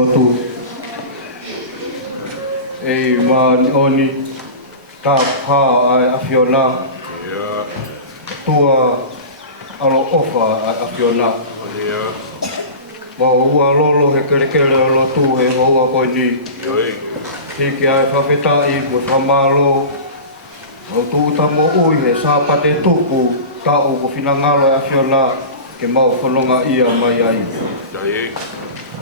lotu e oni ta pa ai afiona tua alo ofa ai afiona wa ua lolo he kerekere o lotu he hoa koe ni hiki ai whawhetai mo whamalo o tūtamo ui he sāpate tupu tau ko whinangalo e afiona ke mau whanonga ia mai ai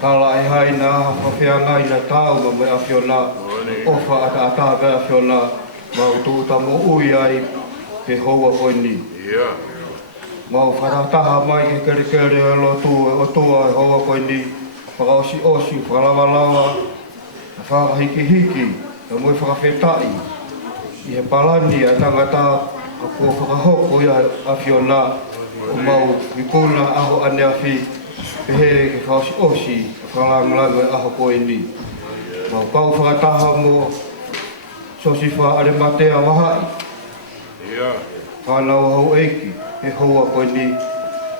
tala e haina whawheangai na tau ma mai afiona ofa ata ata vea afiona mau tūtamo ui ai he hoa koe ni mau wharataha mai ke kerekere e lotu o tua e hoa koe ni whakaosi osi whakalawalawa whakahiki e mui whakawhetai i he palani a tangata a kua whakahoko ia afiona o mau mikuna aho ane awhi pehe ke whakaosi osi whakalanglango e aho koe ni mau kau whakataha mo sosi wha are matea wahai whanau hau eiki he hoa koe ni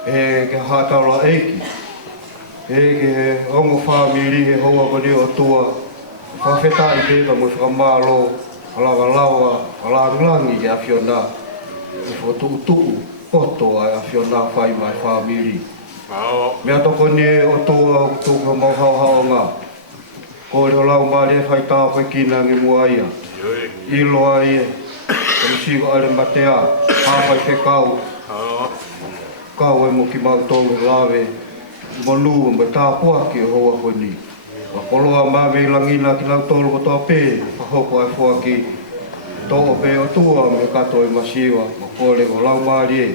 he ke hātaula eiki he ke ongo whamiri he hoa koe ni o tua whawhetai peka mo whakamalo halawalawa halanglangi ke afiona e whotuutuu poto ai afiona whai mai whamiri mea toko ni o tua o tuka mau hauhaonga ko reo lau maari e whai tāo koe kina nge mua ia ilo ai e sigo ale matea hawai whekau kau e mo ki mau tolu lawe monu mo tāpua ki o hoa koe ni wa koloa mame langina ki lau tolu ko toa pē whahoko ai whuaki to'o pē o tua me kato e masiwa ma kore o lau maari e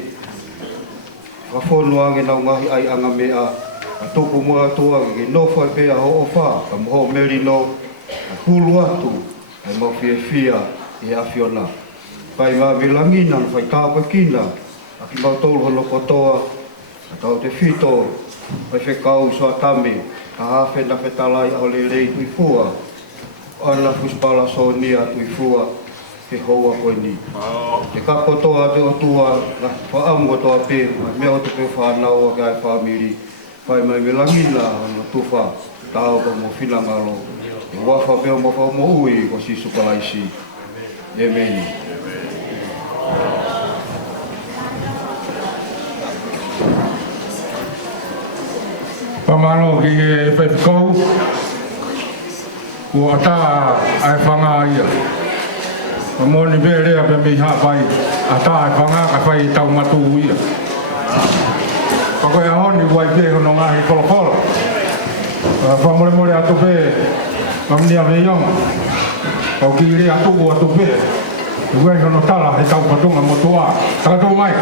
whawhonu ange nau ngahi ai anga mea a tupu mua tua ki nofa e pē a ho o wha ka moho meri no a hulu atu e mau fia fia i afiona pai mame langina na whai tāpua kina a ki mau tolu hono kotoa a tau te whito pai whekau soa tame a hafe na whetalai a ole rei tui fua ana fuspala sonia tui fua he hoa koe ni te kakotoa te o tua na whaamu o toa pē mea o te pē whanau a kai whamiri pai mai me langina na tuwha tau ka mo whinangalo e wafa pēo mo whau mo ui ko si supalaisi Amen. Pamalo ki e whaifikau, ua ata ai whanga ia. Pamoni berea pe mi hapai, ata ai whanga ka whai tau matu ia. Pakoe ahoni wai pe hono ngahi kolokolo. Pamole mole atu pe, mamni ave iong. Kau kiri atu pe. Uai hono tala he tau patunga motua. Takatou mai.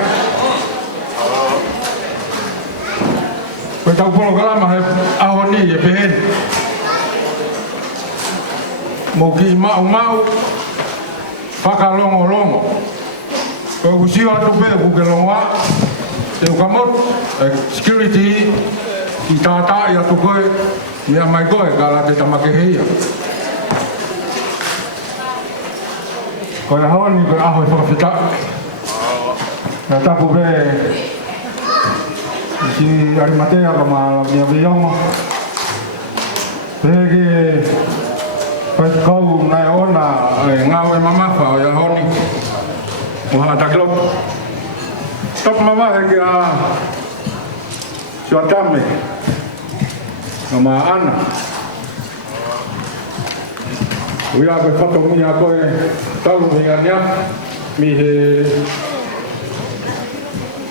Koe tau polo kalama he aho ni e pehen. Mo ki mau, whakalongo. Koe usio atu pe kuke longa, te ukamot, security, ki tata i atu koe, ni a mai koe kala te tamake heia. Koe aho ni koe aho e whakawhita. Nga tapu pe, si arimatea ka ma mia vionga pege pai kau nai ona ngau e mamafa o ya honi o ha taklo top mama ke a suatame mama ana uya ko foto mi a ko tau mi ania mi he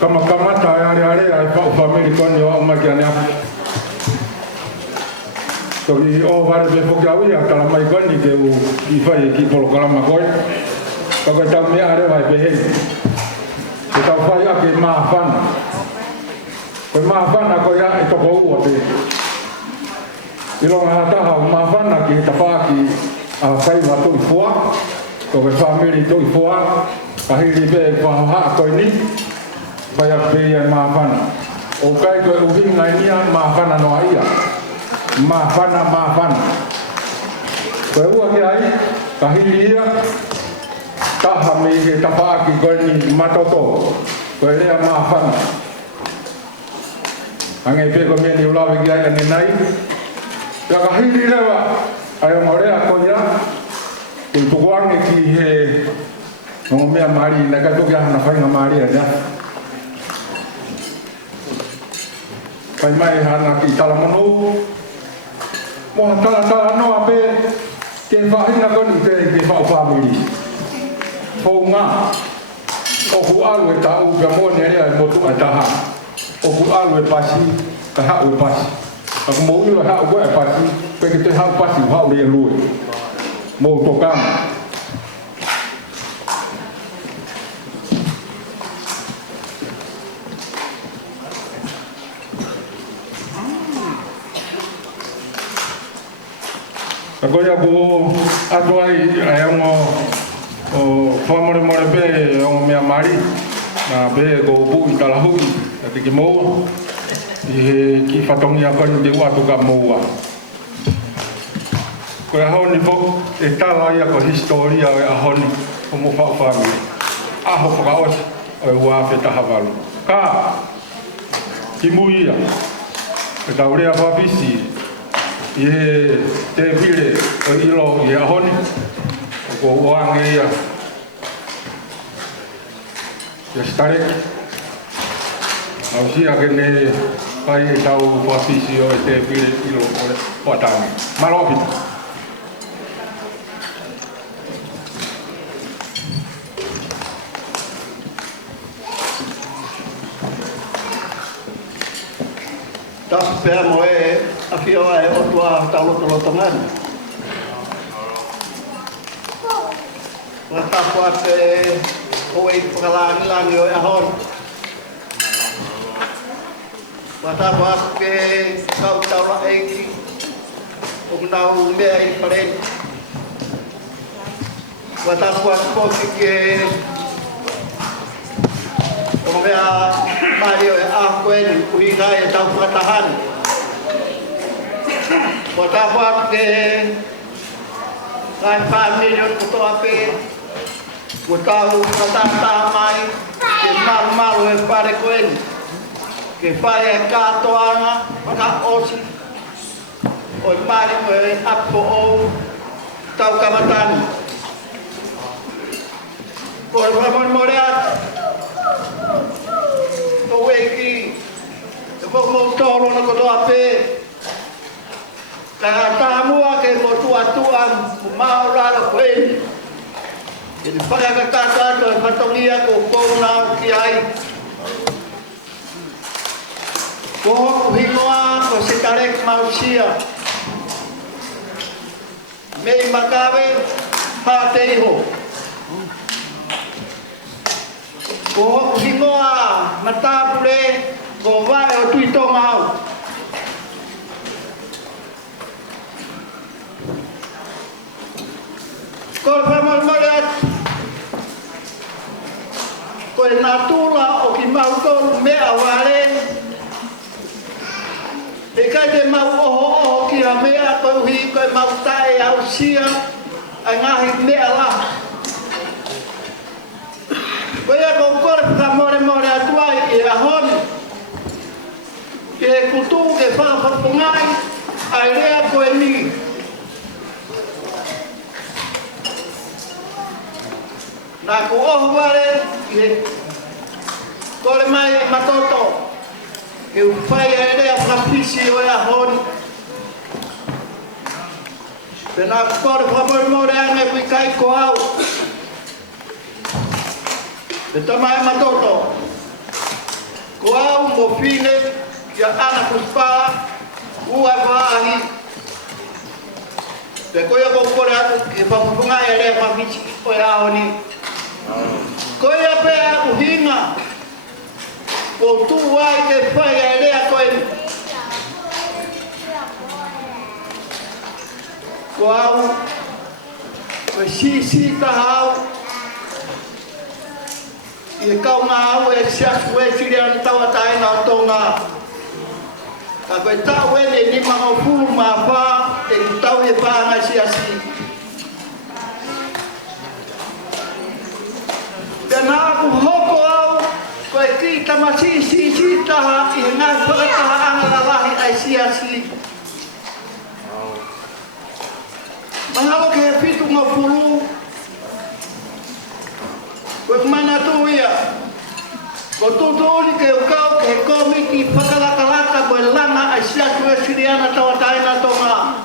Kamata are ai family kon yo ma kiane to i o var be fokawi akala mai kon ni ke u i fai ki polo kala ma koi to ka tam me are vai be he se ta fai a ke ma fan ko ya to ko u te i lo nga ta ha ma fan ki ta pa ki a fai va to fua to ke family to fua ka hi be fa ha ko ni Paya paya maafana. O kai koe uhi ngai nia maafana noa ia. Maafana. Koe ua ke ai, kahili ia, taha me he tapaaki koe ni matoto. Koe lea maafana. Angai peko mea ni ulawe ki ai ane nai. Ya kahiri lewa ai morea ko ya i tuange ki he no mea mari na ka tokia na whainga mari ya kai mai hana ki talamono mo tala no ape ke whahinga koni ke whao family fo nga o ku alu e ta u ga mo ne rea mo tu ataha o ku alu e pasi ka ha u pasi aku mau ni ha u e pasi pe ke te ha pasi ha u le lui mo to kam ako ya ko atuai ai o famore more be o mea mari na be go bu itala hu ati ki mo ki fatongi ako ni de watu ka mo wa ko ya honi fo e tala ia ko historia e honi o mo fa family a ho fa os o wa fe ta havalu ka ki muia e ta ore a bisi ye te vile o ilo ye honi ko wange ya stare au sia que ne pai tau posisio te vile ilo o tani malopi tas pea moe a fio e o tua talo ngani. Wata puate o e pakalangi o e ahon. Wata puate kau taura eki o nau mea i paren. Wata puate poki ke o mea Mario e ahuen uhinga e tau patahani. Wata puate ngai family o to ape o tau tata mai ke mal e pare koen ke fai e katoanga ka osi o mari mo e apo o tau kamatan ko ramon moreat o weki e mo toro no ko ape ka tamua ke mo tuan maura la koen Jadi pada kata-kata dan katolia ko na kiai. Ko himoa ko sitarek manusia. Mei makawe hateiho. Ko himoa matapule ko vai o tuito mau. Ko famal malat ko natula o ki mauto mea wale e kai te mau oho ki a mea ko hi ko mautai au sia a ngahi mea la ko ia ko kor ka more atuai e a hon e kutu ke fa pungai ai rea ko ni na ko o wale ke kole mai matoto ke ufai ere a propisi o a hon pena por favor more ane ku kai ko au beto mai matoto ko au mo fine ya ana kuspa ua vahi pe ko ya ko kore ke pa funga ere a propisi o a honi Koia pea uhinga ko tu wai ke fai ele a koe ko au ko si tahau e kau ngā au e sia kue tiri an tawa tae na tonga ka koe tau e ni ma o fulu ma wha e tau e wha nga si Pena aku hoko au koe ki tamasi si taha i ngā whakataha ana la lahi ai si Angalo ke pitu ngapulu. Koe mana tu ia. Ko tutuli ke ukau ke komiti whakalakalaka koe langa ai siatu e siriana tawataina tonga.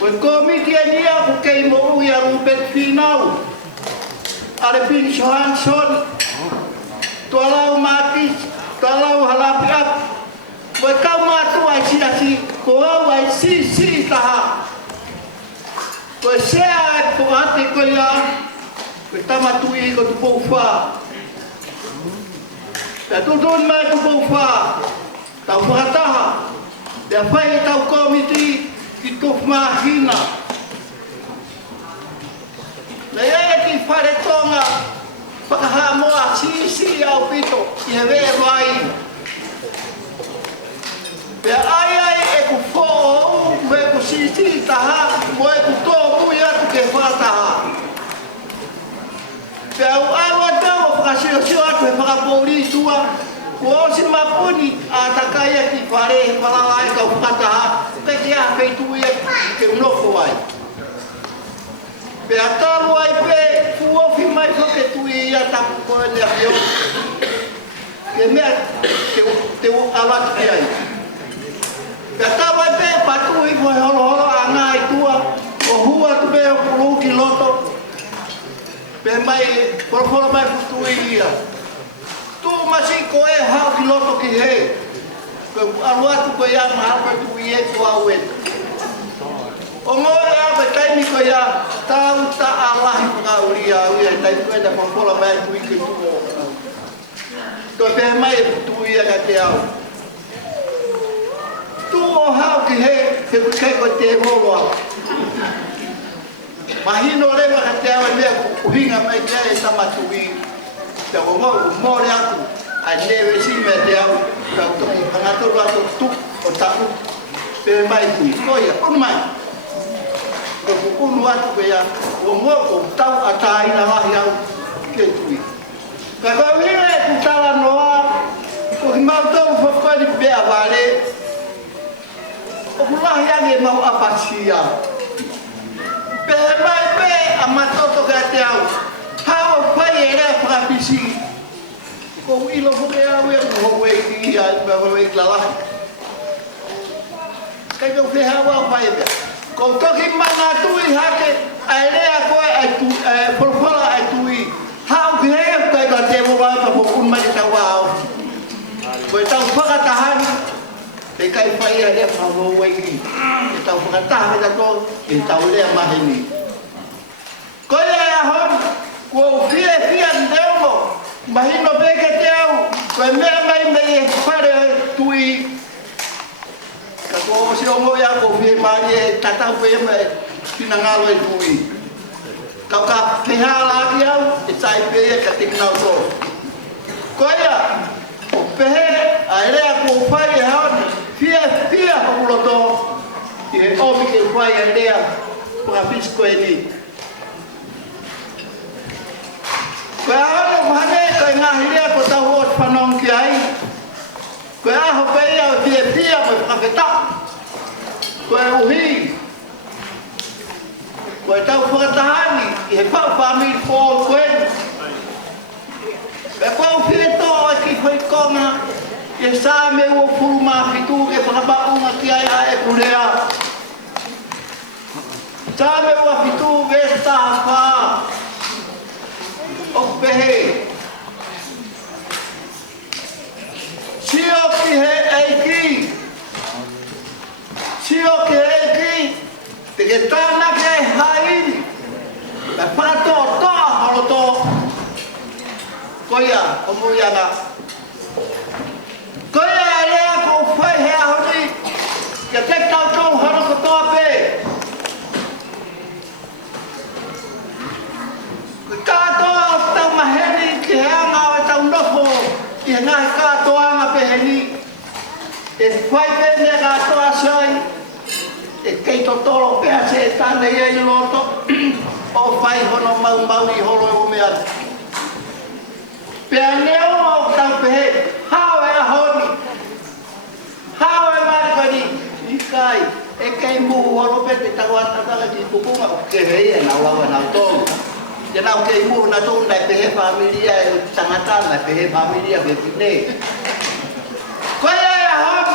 Koe komiti e nia ku kei mo ui a Rupert Finau. Ale Bin Johansson. Tualau Matis, tualau halapi ap. Koe kau matu ai siasi, ko au ai si taha. Koe sea e puhati koe ia. Koe tamatui ko tupou wha. Pea tutun mai tupou wha. Tau whakataha. Pea whai tau komiti ki tufu mahina. Nei e ki whare tonga. Whakahamoa si au pito. I he vea vai. Pea ai e ku who'o me ku si taha. Mo e ku tōpui atu ke whataha. Pea ua tau o whakasio atu he whakapōri tua. Ko si mapuni a takai e ki whare he whalalai kau whataha. Kai ki a peitu e ke unoko ai. Pea taru ai pe fuofi mai whaketui ia tapu koe lea heo. Ke mea te awatu ki ai. Pea taru ai pe patui koe holo a ngā i tua. O hua tu pe o pulu ki loto. Pe mai, porofora mai futui ia. Tu masi koe hao ki loto ki he. Koe aluatu koe ia mahalpa tu i e tu au etu. O ngore awe taimi koe ia, tau ta alahi whakauria au ia, taimi koe na whakora mai tu i ki tuo. Koe pe mai e tu ia ka te au. Tu o hao ki he, te kei koe te holo au. Mahino rewa ka te awe mea kuhinga mai te e tamatui. Te o ngore aku, ai newe si me te au, tau toki whangatoru atu tuk o taku. Pe mai tui, koia, unu mai. Ko unu atu pe ia, o ngoko tau ataina lahi au ke tui. Ka koe wina e kutala noa, ko ki mau tau whakoni pea wale, o kulahi ane mau apasia. Pe mai pe a matoto ka te au, hao whai e rea whakapisi. Ko ilo fuke au e kuhowe i ia, me howe i klalahi. Kai kau whehau au whai e pea. Ko toki mana tui hake, ai rea koe ai tu, porpola ai tui. Hau ki hea koe ka te moa pa mo un mai tau au. Koe tau whakatahani, te kai whai a rea whamo weki. E tau whakatahani na ko, e tau rea mahini. Koe rea hon, ko fia ndeongo, mahino peke te au, koe mea mai mei e whare tui. Ko si ongo ya ko fi mari e tatau pe me pinangalo e tui. Kau ka fihala ki au e sai pe e ka tinau to. Ko ia o pehe a rea ko fai e hon fia ho loto e o mi ke fai e rea ko a fisco e ni. Ko a ho hane ko nga hiria ko tau o panong ki ai. Ko a ho pe ia o fia ko ka feta. Koe uhi, koe tau whakatahani, i he pau whamiri fōu koe. Koe pau whieto o ki whai konga, i he sā me ua puru mawhitu ke whakapaunga ki ai a e kurea. Sā me ua whitu vesta whā, o pehe. Sio ki he eiki, sio ke eki, te ke tāna ke hai, me whakato toa holoto. Koia, o muianga. Koia e rea ko whai hea honi, ke te tautou horoko toa pe. Kātoa o tau maheni ki hea ngāo e tau nofo, i he ngahi kātoanga pe heni. E whai pe ne kātoa soi, e kei totoro pea se e tāne ia i loto, o whai hono mau i holo e ume atu. Pea neo o tau pehe, hao e a honi, hao e marikoni, i kai, e kei muhu holo pe te tau Jangan ke ibu na tu na pehe familia tangatan na pehe familia bepine. Kau ya ham,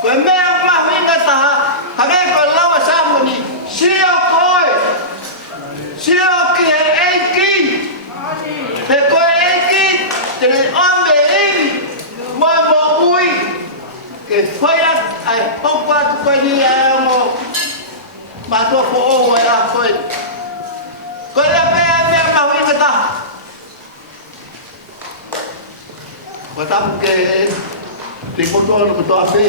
kau meh mah winga taha, hage kau lawa samuni, sio ke eki, he kau eki, jadi ambe ini, mau ui, ke fayat ay papa tu kau ni ay mo, mato ko o era kau. Kau dah meh mah winga taha. Kau tak ke Timotol ke Tuafe.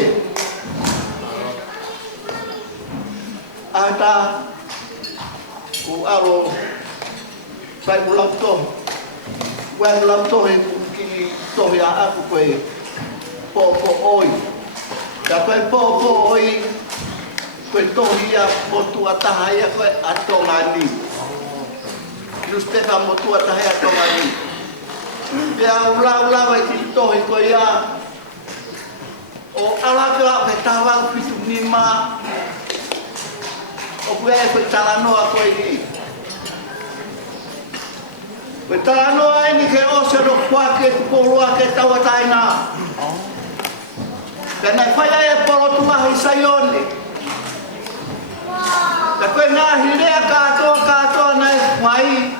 Ada ku aro sai ulang to. Wan ulang to ki to ya aku koe po oi. Da koe po oi. Koe to ia motu atahaya koe atongani. Juste ka motu atahaya atongani. Dia ulang vai ki to koe ya. O alaga ke tawang pitu lima o kue ke talano ako ini ke talano ini ke o se no kwa ke polua ke tawataina kana faya e polo tua hisayoni ka kue na hile ka to na mai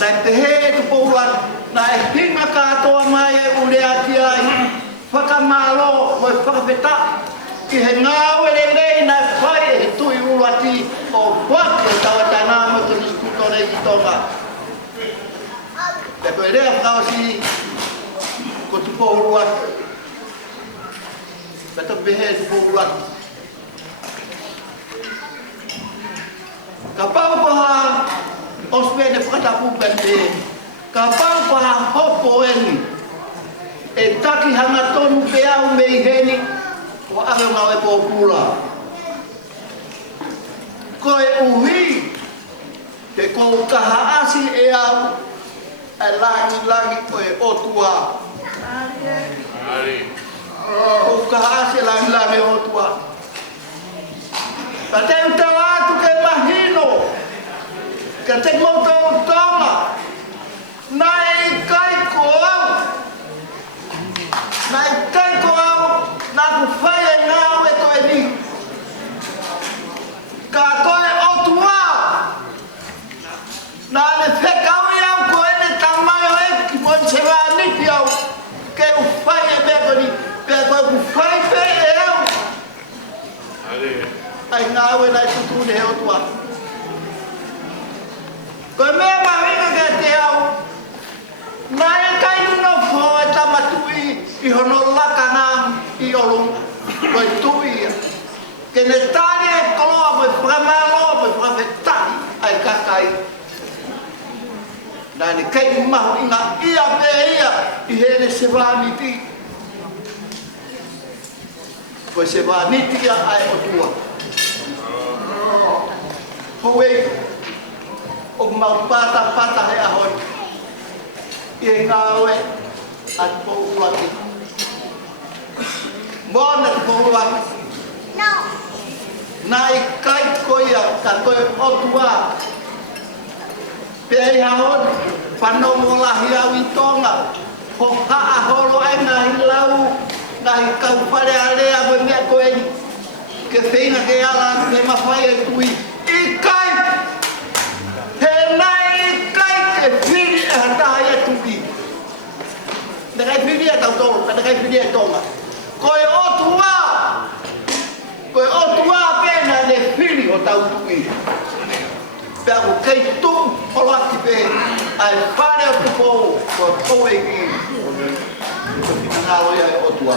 na te he tu polua na hinga ka to mai ule atiai whakamalo mo whakapeta ki he ngāwe lei na whai he tui uruati o whake tawatana mo te niskuto nei ki tonga. Te koe rea whakawasi ko tupo uruati. Peta behe tupo uruati. Ka paupaha oswene whakatapu bende. Ka paupaha hopo eni. E taki hanga tonu pe au mei heni o ave o ngawe po pula. Koe uhi te kou kaha asi e au e langi koe otua. Kou kaha asi e langi otua. Ka te utau atu ke mahino ka te moto utonga nai kai ko au. Nai kai ko au na ku whaia ngāwe koe ni. Ka koe otua. Nā ne whekau i au koe ne tamai o e ki mon se wāniti au. Ke u whaia mea koe ni. Pea koe ku whai pe e au. Ai ngāwe nai tutu ne otua. Koe mea mawina ke te au. Nai kai no fo e tamatui. I hono lakana I olung koe tui ke ne tane e koloa koe whamaloa koe whawhetaki ai kakai nā ne kei mahu inga ia pe ia I hele se wāniti koe se wāniti ia ai otua Hoi o mau pata he ahoi I ngāwe at po uaki Bona te pōruaki. No. Nai kai koia ka koe otua. Pei haon, whanongo lahi au I tonga. Ho haa holo ai ngahi lau, ngahi kau whare alea koe mea koe ni. Ke whenga ke ala ke mawhai e tui. I kai! He nai kai ke whiri e hataha e tui. Ne kai whiri e tau tolu, ne kai whiri e tonga. Koe otua pena ne whiri o tau tui. Pea ko kei tu o laki pe, ai whare o tupo ko koe ki. Ko pita ngalo ia e otua.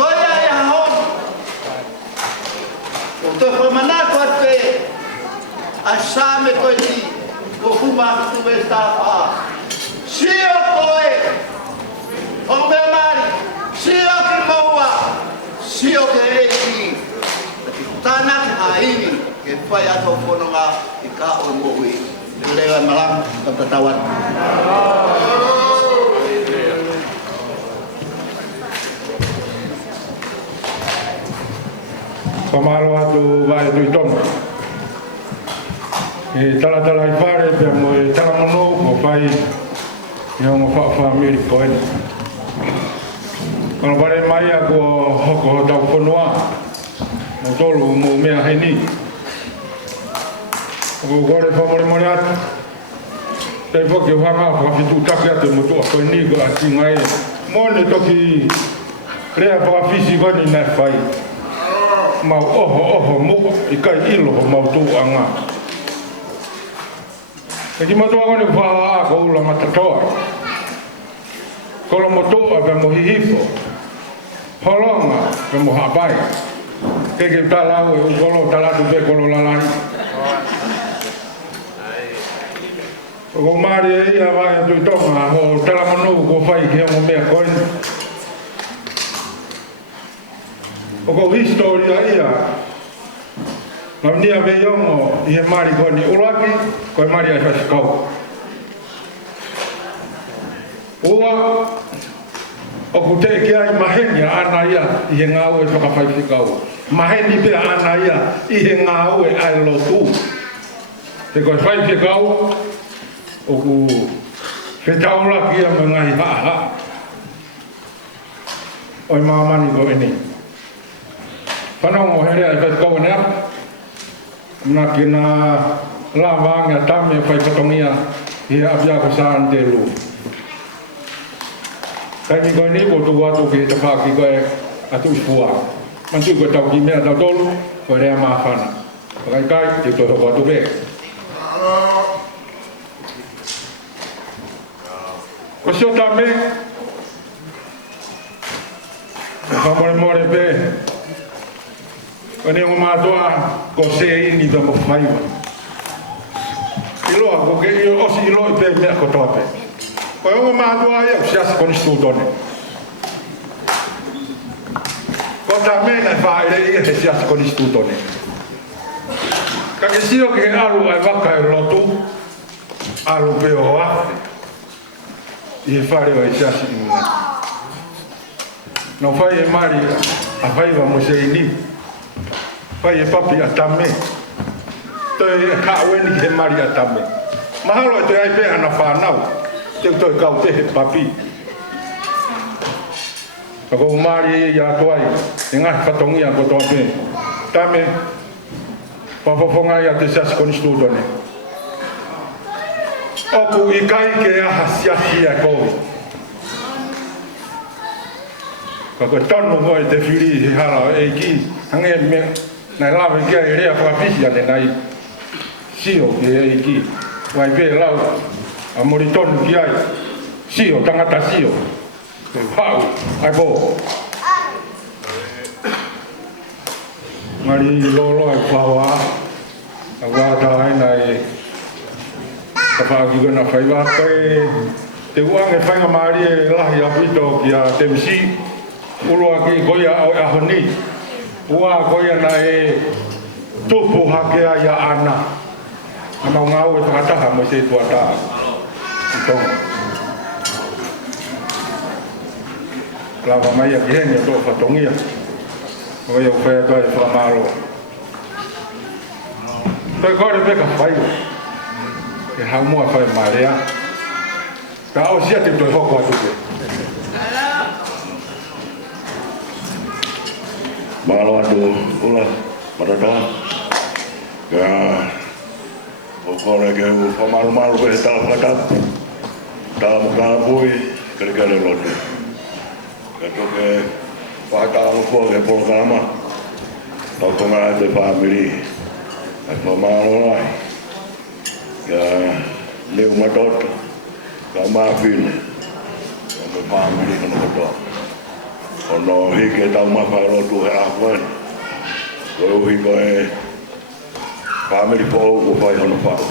Koe ia e hahon. O te whamanako at pe, ai same koe ti, ko huma tu me tāwha. Sio koe, o me mari. Sio ki maua, sio ke eki. Tāna ki haini, ke whai ato whanonga I ka o mohui. Te lewa malang, ka tatawat. Pamalo atu vai tui tonga. E tala I pare pe mo e tala mono mo pai ia mo family ko e. Kono pare mai a ko hoko tau whanua mo tolu mo mea heni. Ko gore whamore more atu. Tei whoki whanga whawhitu take atu mo tua koe ni ko ati ngai. Mone toki rea whawhisi koni nai whai. Mau oho mo I kai ilo ho mau tū anga. E ki matua koni whaha a ko ula matatoa. Kolo mo toa pe mo hihifo. Holonga pe mo hapai. Keke talau e ukolo talatu pe kolo lalai. Ko mari e ia vai tu tonga ho talamanu ko fai ki mo mea koini. Ko historia ia. Mamnia ve yongo I mari koni ulaki ko mari ai fai kau. Ua o ku te ke ai mahenia ana ia I he ngau e whakawhai whikau. Maheni pia ana ia I he ngau e ai lotu. Te koe whai whikau o ku whetaula kia me ngai haa. Oi mamani ko eni. Whanau o here ai whikau ene apa. Mna kina la vanga tame whai patongia I he apia ko saan te lu. Kai mi koe ni o tu watu ki te whaki koe atu fua. Mantu koe tau ki mea tau tolu, koe rea maa whana. Kai te toi hoko atu pe. Ko sio ta me, whamore more pe, koe ne o mātua ko se ini da mo whaiwa. Iloa, ko ke I osi iloi pe mea ko toa pe. Koe o mātua ia o siasi koni stūtone. Ko ta mena whaere ia he siasi koni stūtone. Ka ke sio ke alu ai waka e lotu, alu pe o afe. I he whare o e siasi inuna. Nau whai e mari a whaiwa mo se ini. Whai e papi a tame. Toi e ka weni ke mari a tame. Mahalo e te ai pe ana whanau. Teu toi kau te he papi. Ako umari I a toai, e ngai whatongia ko toa pe. Tame, whawhawhonga I a te siasi koni stūtone. Oku I kai ke aha siasi a kovi. Ka koe tonu ngoi te whiri he hara e ki, hange me, nai lawe kia e rea whakapisi ane nai sio ki e ki. Wai pe lau, a mori tonu ki ai, sio, tangata sio. Hau, ai bo. Mari lolo ai whawa, a wāta aina e ka whaaki gana whaiwa. Koe te uange whainga maari e lahi a pito ki a temsi, uloa ki koia au e ahoni. Ua koia na e tupu hakea ia ana. A mau ngau e whakataha mo se tuataa. Tonga. Lava mai a ki hene o tō whatongia. O iau whea koe whamaro. Toi kore peka whaiwa. Ke hau mua whai marea. Ka au sia te toi hoko atu ke. Mahalo atu ula matatoa. Ka o kore ke u whamaru pe he tala whakatau. Tala mokana pui kare lote. Ka toke whakatau ko ke polo karama. Tau tonga te whamiri. Ai whamaro rai. Ka leu matota. Ka mawhine. Ka me whamiri kana katoa. Ono hike tau mawhairotu he ahuen. Ko uhi koe whamiri po ko whai hono whau.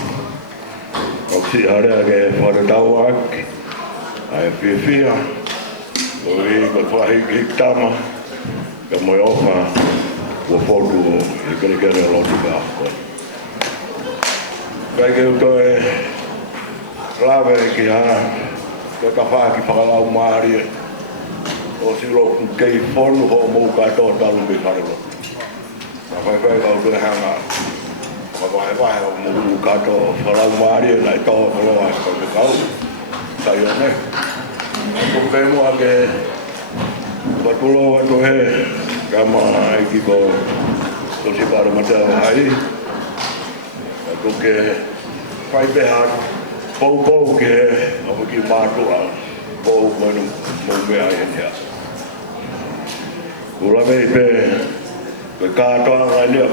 Ko si harea ke wharatau aki. Ai whiwhia. Ko uhi ko whahi hiktama. Ka moe ofa ko whotu i kere lotu ka ahuen. Kai ke utoe lawe ki hana. Ko ka whaki whakalau maari. O si lo kei whonu ho mou katoa talu me wharelo. Ka whai kau te hanga. vai o mu kato whalau maari nai tō whalau ai kau me kau. Tai o ne. Ko pe mua ke watulo watu he kama iki ko tosi para matea hai. Ko ke whai peha pou ke apu ki mātua pou manu mou mea e tea. Kula mei pe kātoa ngai lia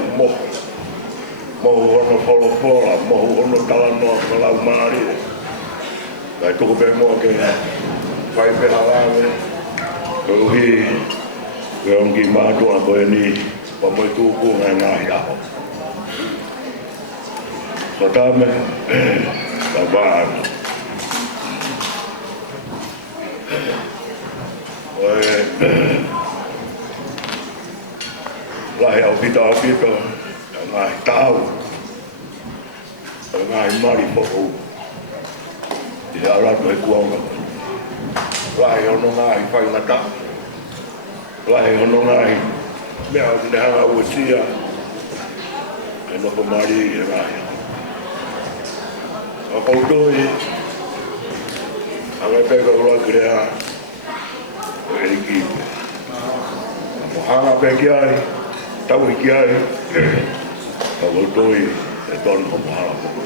mohu ono wholofola, mohu ono talanoa whalau maari. Kai tuku pe mua ke whai peha lawe, ke uhi, ke ongi mātua koe ni, pa moi tūku ngai ngahi aho. So tāme, ka vāna. Lahi au pita, ngai tau, ngai mari whoko. I aratu e kuanga. Lahi ono ngai whaingata. Lahi ono ngai mea o tine hanga ua tia. E noko mari e ngai. O kautoi, angai peka ura kirea, o eriki. Mo hanga peki ai, tau hiki ai, ka kautoi e tono mo hanga poko.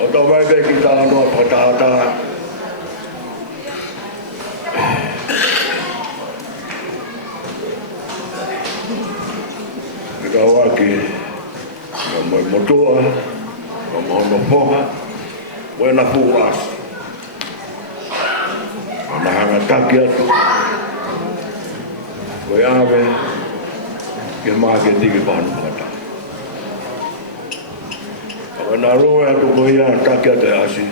O tau mai peki tala noa patahata, ke kawaki, ka moi motoa, ka mohono poha, wena furas. Ana hanga taki atu. Koe awe, ke maa ke tiki pānu kata. Ka nā roe atu koe ia taki atu e asi.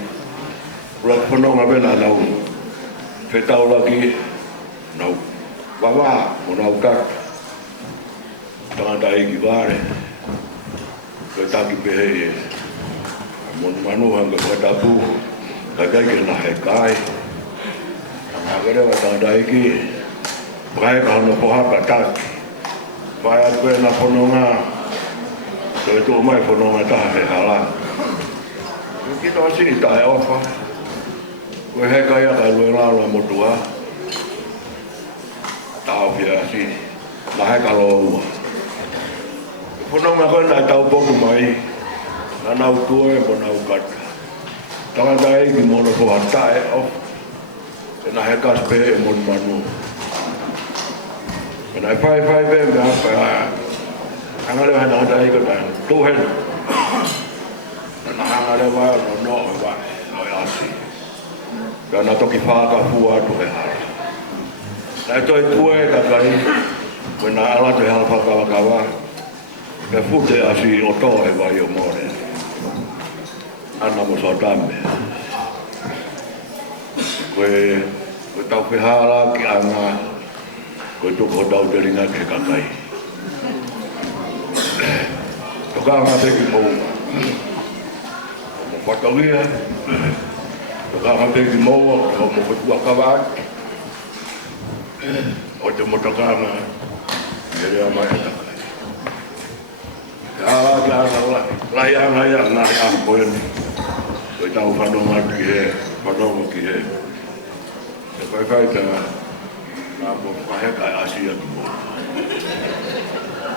Rua whanonga wena nau. Whetau laki, nau. Wawa, o nau kata. Tangata iki vare. Koe taki pehei e. Monu manuhanga koe tapu. Ka kaike na he kai. Akerewa tangata iki. Pai ka hono pohaka taki. Pai atu e na whanonga. Koe tō mai whanonga taha he hala. Kito asini tae ofa. Koe he kai aka lue raro a motua. Tau pia asini. Na he ka loa ua. Whanonga koe nai tau poku mai. Na nau tue mo nau kata. Tangata eki mono poha tae ofa. E na he kaspe e mon manu. E na whai pe me hapa aia. Hangare wa nangata eka tae. Tūhena. E na hangare wa no no e wa. No e asi. Ka na toki whaka fua atu he hara. Na e toi tue ka kai. Koe na alatu he halpa kawakawa. E fute asi o tō he wa i o more. Ana mo so tame. Koe tau whihara ki anga, koe tuko tau te ringa ke kakai. Toka anga peki mou. Mo whakawia. Toka anga peki mou, mo whatua kawak. O te motoka anga, e rea mai e takai. Hala ki anga lai anga ia, lai anga koeni. Koe tau whanonga ki he, whanonga ki he. E whai ka ngā mo whaheka e asia ki mo.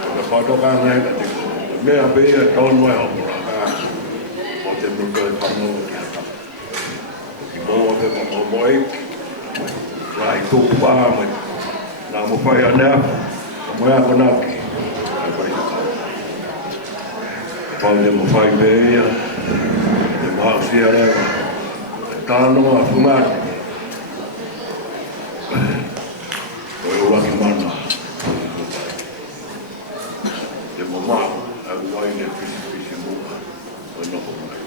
Ka whatoka ngai ka te mea pēia tonu e hopura ka o te muka e whanonga ki hata. Ki mo o te mo moe, rai tōku paha mai, ngā mo whai anea, ka moe ako naki. Pau te mo whai pēia, te mo hausia rewa, e tāno a whungati. Koe waki mana. Te mo mau, au waine pisi muka, koe noko mai.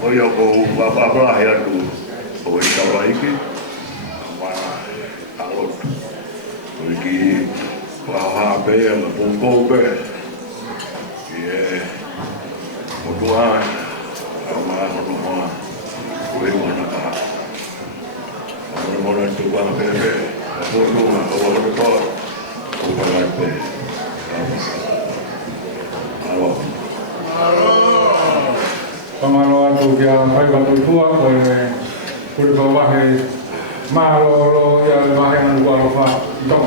Koe au kou wapaprahi atu, koe i tawa iki, mana talotu. Koe ki waha pēia ma pōpou pē. Ki e motuai, au maa hono maa, koe wana kaha. Mona tu bang pepe, aku tu mah kalau betul, aku bang pepe. fai wa tu tua ko ko wa he ma lo ya ma he na wa fa to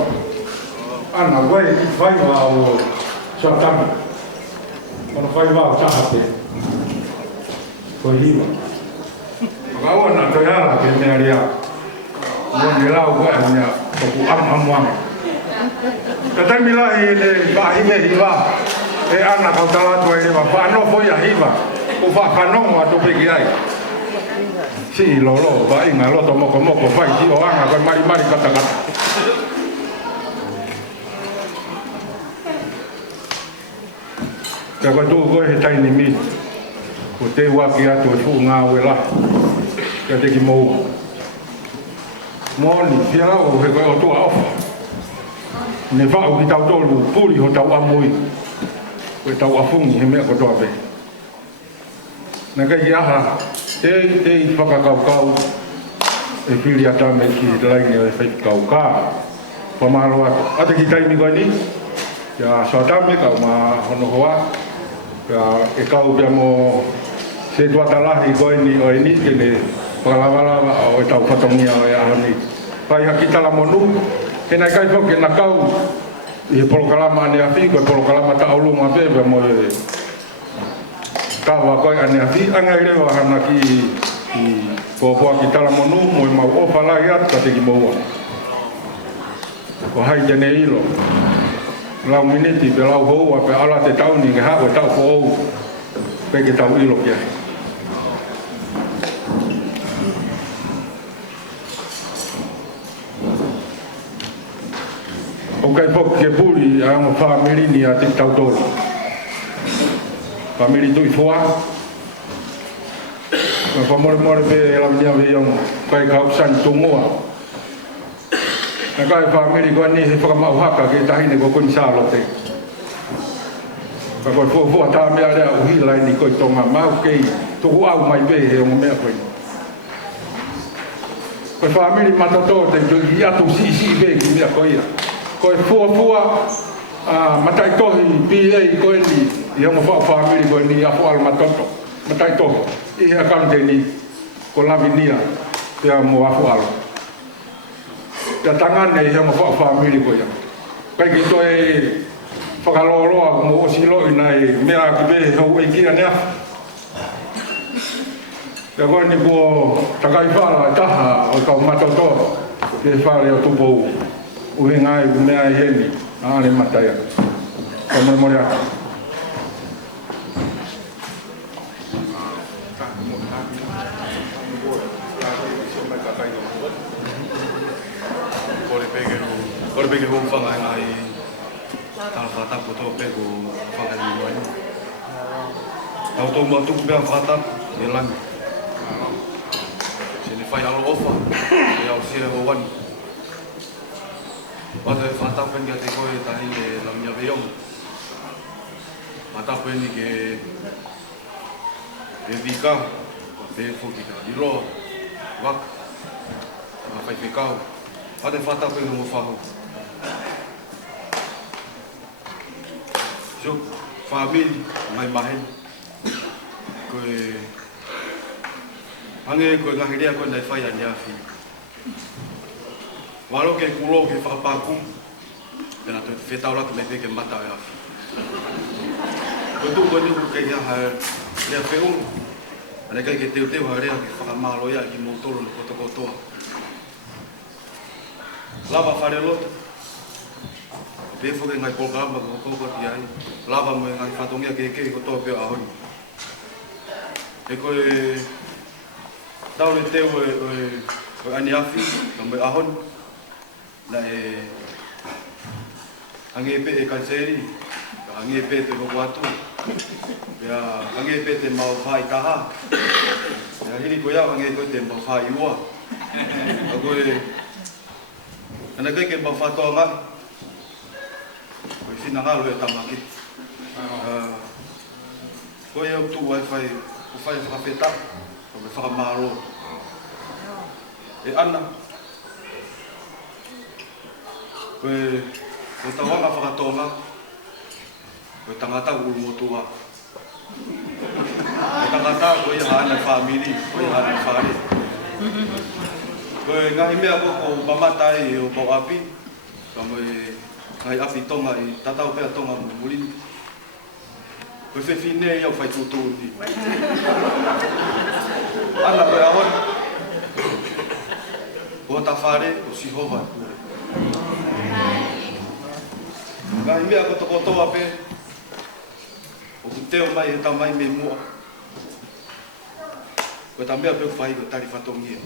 ana wai fai wa o sa tam ko fai wa sa ha pe ko hiwa ka wa na to ya la ke me aria mo ni la wa nya ko am wa kata mila le ba hi me hiwa e ana ka tala to e va no foi a hiva o fa no a to pe ai si lo va in alo to moko fai ti o ana ka mari kata ka ko tu ko he tai ni mi ko te wa ki a to fu nga we la ka te ki mo ni pia o he ko to a ne va o ki tau tolu puri ho tau amui ko tau afungi he mea ko toa pe na kai ki aha te whakakau e whiri ata me ki laini o e whaikau ka pamahalo ate ki taimi koe ni ya soatame kau ma hono hoa e kau pia mo se tuatalahi koe ni o e ni ke ne whakalawalawa o e tau whatongia o e aho ni pai hakitala monu ke nai kai whoke na kau i polokalama ane afi koe polokalama ta aulunga pepe mo e kawa koe ane afi anga i rewa hana ki popoa ki tala monu mo i mau ofa lai at ka te ki moua ko hai tene ilo lau miniti pe lau hoa pe ala te tauni nge hawe tau ko ou pe ke tau ilo kia o kai pok ke puri a mo family ni a te tau tolu family tui fua ko famore pe la nia ve yon kai kau san tungua na kai family ko ni he fa ma haka ke tahi ne ko kun sa lo te ko fo ta me ale o hi lai ni ko tonga ma ke to au mai be he mo me ko ko family mata to te ia tu si be ki me ko ia ko fua matai tohi PA ko ni ia mo fa family ko ni a fo al matoto matai to i ha kan de ni ko la vinia ia mo a fo al ya tangan ne ia mo fa family ko ia kai ki to e whakaloroa mo o silo i nei mea ki be hau e kia nea ia koe ni ko takai whala taha o kau matoto ke whale o tupou uhe ngai mea i heni aale mataia ka mori aka Kore peke hou whanga ngai tala whatapu tō peko whanga ni mai. Tau tō mua tuku pēa whatapu e langi. Sene whai alo ofa, e au sire ho wani. Wata e whatapu ni a te koe tahi e lamia veong. Whatapu ni ke vika, pe whoki ka iroa, waka, whai whikau. Wata e whatapu ni mo whahau. So, family, mai mahen. Koe hange koe ngahirea koe nai whai ane awhi. Walo ke kulo ke whakapaku, pena te whetau ratu me peke mata e awhi. Koe tu koe niku ke ia hae rea wheungu. Ane kai ke teo hae rea ke whakamalo ia ki moutoro ni kotokotoa. Lava whare lota. Pefo ke ngai polkamba ko koko ti ai. Lava mo ngai whatongia ke ko tō peo ahoni. E koe tau le teo e ani awhi, ka mo ahoni. Na e hange pe e kanseri, ka hange pe te hoko atu. Pea hange pe te mau whai taha. Pea hiri ko iau hange koe te mau whai ua. Ka koe ana kai ke mau whatoa ngai. Koe whina ngalo e tamaki. Koe au tu wai whai whakawheta, koe whakamaro. E ana. Koe tawanga whakatonga, koe tangata uru motua. Tangata ko ia hana family, ko ia hana whare. Ko ngahi mea ko mamatai o pau api, ka mo ngahi api tonga i tatau pea tonga mulini. Ko whiwhine iau whai tūtūni. Ana koe ahon. Ko ta whare o Sihova. Ngahi mea ko toko toa pe, o ku teo mai he tamai me mua. Ko ta mea pe whai ko tari whatongia.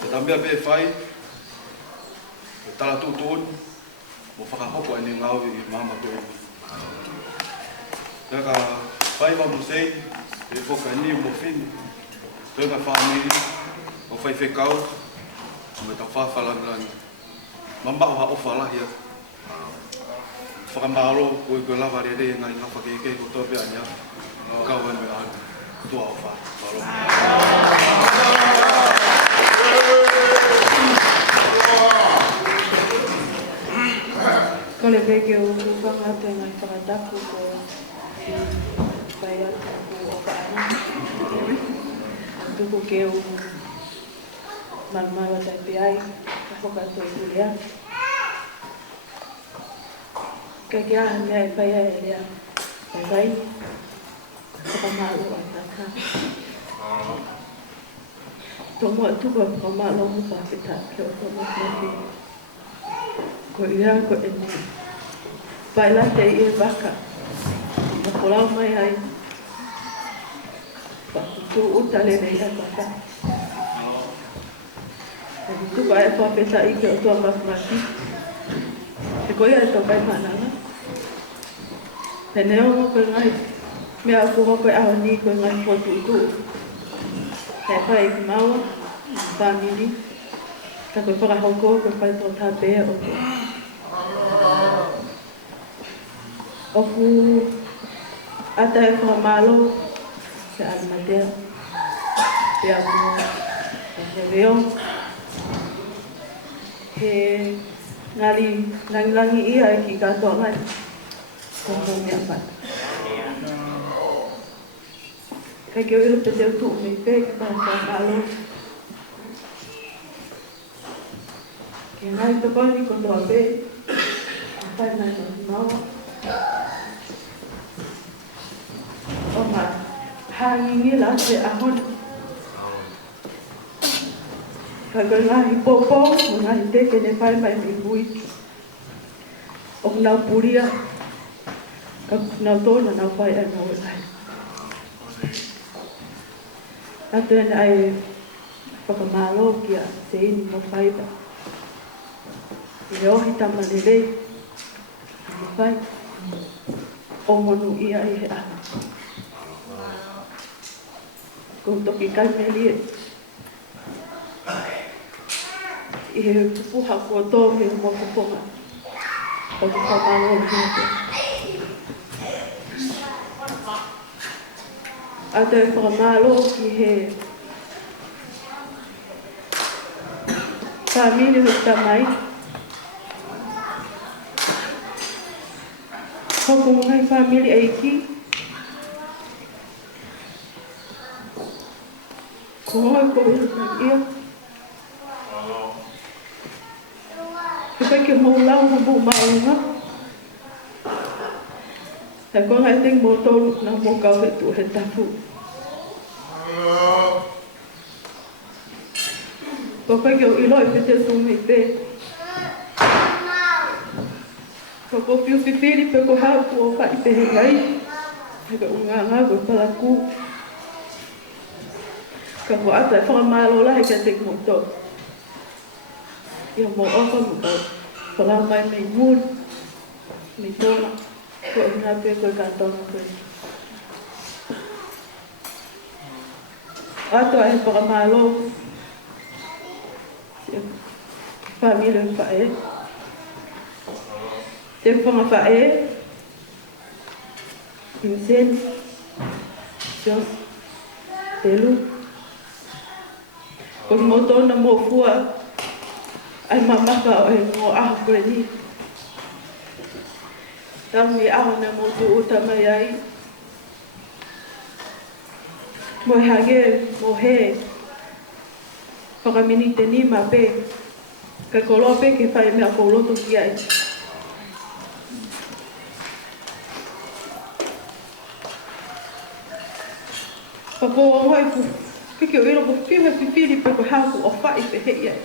Ko ta mea pe whai, ko tala tūtūni, mo whakahoko ane ngau i mama koe. Ka whai wa musei, e whoka ni mo whini. Koe ka whamiri, o whai whekau, me ta whawhalangrani. Mambao ha ofa lahia. Whakamaro, koe koe lawa re re ngai hawha keke ko tope ania. Kau e me anu, tua o wha. Maro. Ko le veke o kukanga te ngai whakataku ko whai atu o whaana. Tuku ke o malmai wa taipi ai, ka whakatu i kurea. Ka kia mea i whai ai rea, whai whai, whakamaru a taka. Tō mua tuka whakamaru mu whakita ke o tō mua ko ia ko e ni pai la te e vaka ma kolau mai ai pa tu utale nei a vaka e tu vai pa peta i ke o tua mafmati e ko ia e tō pai mananga e neo mo ko ngai mea ku hoko e aho ni ko ngai po tu e pai ki maua family ka koe whakahoko ko pai tō tā pēa o te oku ata e whakamalo se alimatea pea mua he reo he ngari langi ia e ki katoa mai ko mō mea pata kai keo ilo te teo tuu mei pē ki pā whakamalo ke ngai te koni ko toa pē a whai nai no maua o ma hangingi la te ahon ka koe ngahi popo mo ngahi teke ne whai mai mi hui o nau puria ka nau tōna nau whai ai nau e nai atu ene ai whakamalo ki a te ini mo whai ba i le ohi tamalelei i whai o monu ia i he aha. Ko toki kai melie. I he puha kua tō me o moko ponga. O te whamano o hinte. A te whamalo ki he famili ho tamai. Hoko ngai family eiki. Ko ngai ko ia. Ke pai ke mou lau na mou maunga. He ko ngai ting mou tolu na mou kau he tu he tafu. Ko pai ke o ilo e pete tu mei pe. Ko ko piu pipiri pe ko hau ko pa i te hengai. He ka unga ngā ko palaku. Ka ko ata e whakamalo la he ka te kumoto. Ia mo ofa mo ka whalau mai mei mūri. Mei tōna. Ko i ngā pe ko i kātona koe. Ato e whakamalo. Famile whae. Te whangawhae, Vincent, Jos, Telu. Ko mo tōna mō fua, ai mamaka o e ngō aho koe ni. Tangi aho na mō tu uta mai ai. mo hage mo he whakaminite ni ma pe ka kolo pe ke whai mea koloto ki ai. Pako o mai ku ke o ilo ku whiwhe whiwhiri pe ko haku o whai pe hei ai.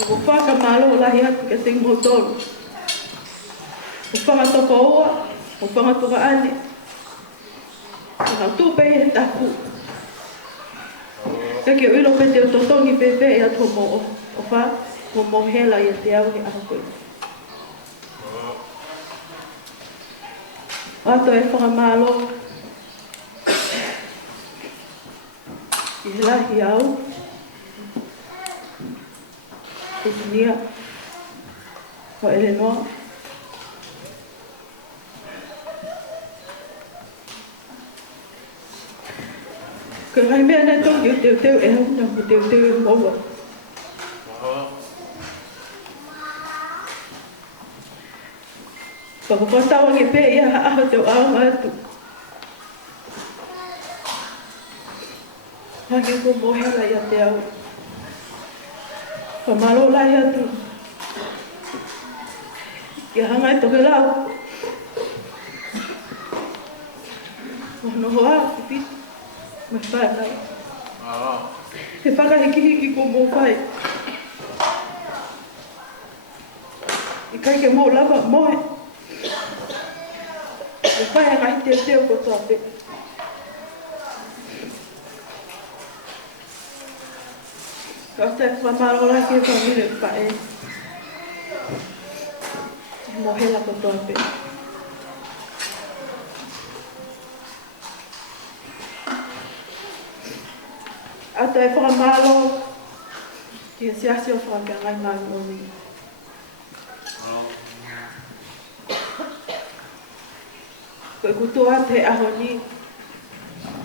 Pako whaka malo lahi atu ke ting mo tolu. O whanga toko oa, o whanga toka ane. Nga tūpei he taku. Ke o ilo pe te o totongi pepe e ato mo o wha, mo hela i a te au he aho koe. Ato e whakamalo i he lahi au e tunia o Eleanor. Ka ngai mea nei tongi o teu e hau na mo teu e moa. Whakapatawa nge pe ia aho teu aonga atu. Hangi ko mohela ia te au. Whamalo lai atu. Ia hangai toke lau. Wanoho a, pipi. Me whanau. He whakahiki ko mō whai. I kai ke mō lava moe. Me whai a ngai teo ko toa pe. Ka te whamaro lai ke whamire whae. Mō hela ko toa pe. Ata e whakamalo ki he siasi o whakangai ngai moni. Koe kutua te aho ni,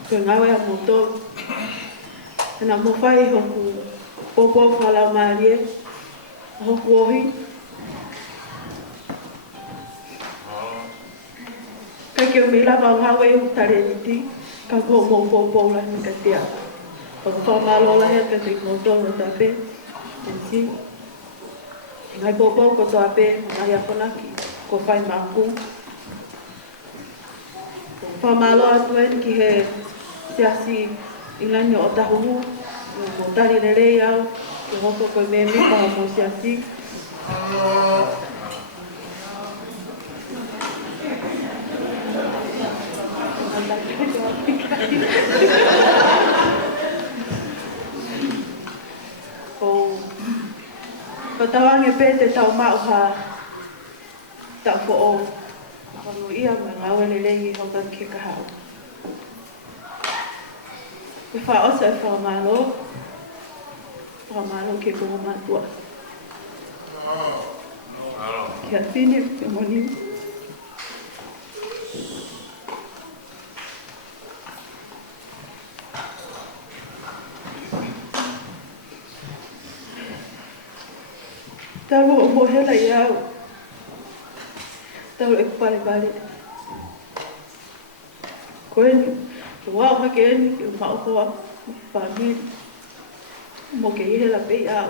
koe ngawe a moto. Ena mo whai hoku popo whalau maarie, hoku ohi. Kai ke o milawa ngawe o tare niti, ka ko mo popo la ni ka tia. Pako whamalo la hea te moto no tape, tensi. Ngai popo ko tape, ngai aponaki, ko whai maku. Whamalo atu en ki he siasi ingani o tahuhu, mo tari nerei au, ki hoko koe me mipa mo siasi. Patawange pe te tau mau ha tau fo o. Kono ia me ngawe lelei hokan ke kahau. E wha osa e whamalo ke kongo matua. Kia tine pe moni. Tau o mohela i au. Tau e kupare. Koe ni, ke wao hake eni, ke mao hoa, pāmiri. Mo ke ihela pei au.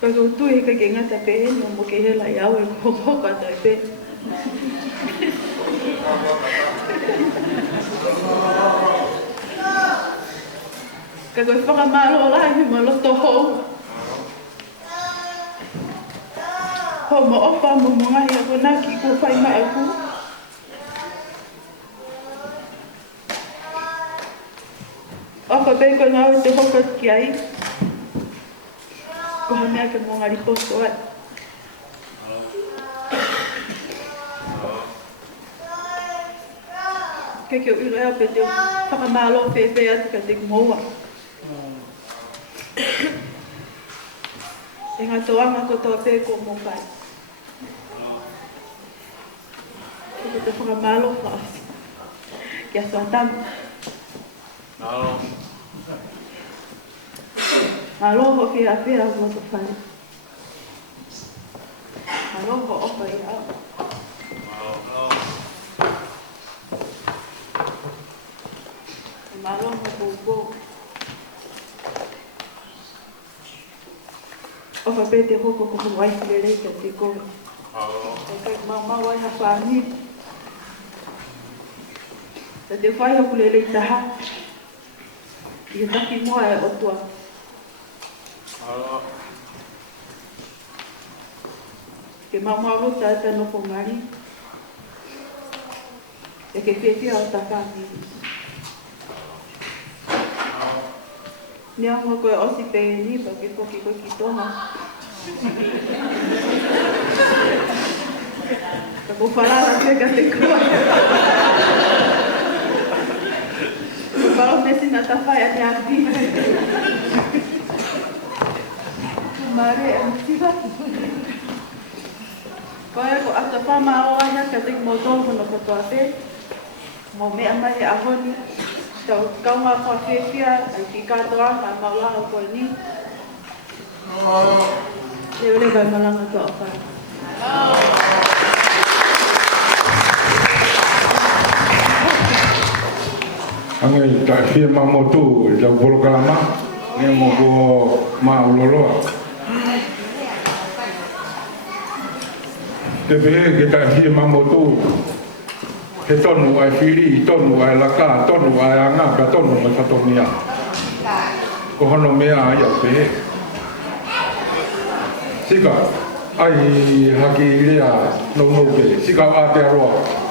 Koe kau tui ka ke ngata pe eni, mo ke ihela i au e kuhoka tai pe. Ka koe whakamalo lai me ma loto hou. Ho ma opa mo mongahi a konaki ko whai mai aku. Opa pe koe ngau te hoka ki ai. Ko ha mea ke mongari posto ai. Ke o irea pe te whakamalo whewhe atu ka te kumoa. E ngā toanga ko toa pē ko mō whai. Ko te whakamalo whaasi. Kia soa tamu. Aloho whia mo to whai. Aloho opa i au. Malonga bobo. O fa pete hoko ko mo wai lele ka te ko. Kai mama wai ha fani. Te fai ho lele taha. Ia taki moa e o tua. Ke mama rota e tano po ngari. E ke whiwhia o ta whāmiri. Nia mo koe osi pēni, pa ke whoki koe ki tonga. Ka ko wharara ka te kua. Ko wharo mesi na ta whai a te api. Mare e mtiwa. Koe ko ata whama o aia ka te mo tōhono katoa te. Mo mea mai a honi. Tau kaunga kua whiwhia, ai ki katoa, ka maulaha koe ni. Leo le vai malanga toa o whai. Angai ta fia mamotu i lau polokalama, nge mo ko mauloloa. Te pehe ke ta fia mamotu, he tonu ai whiri, tonu ai laka, tonu ai angaka, tonu ai whatomia. Ko hono mea ai au pehe. Sika, ai haki rea no ke, sika a te aroa.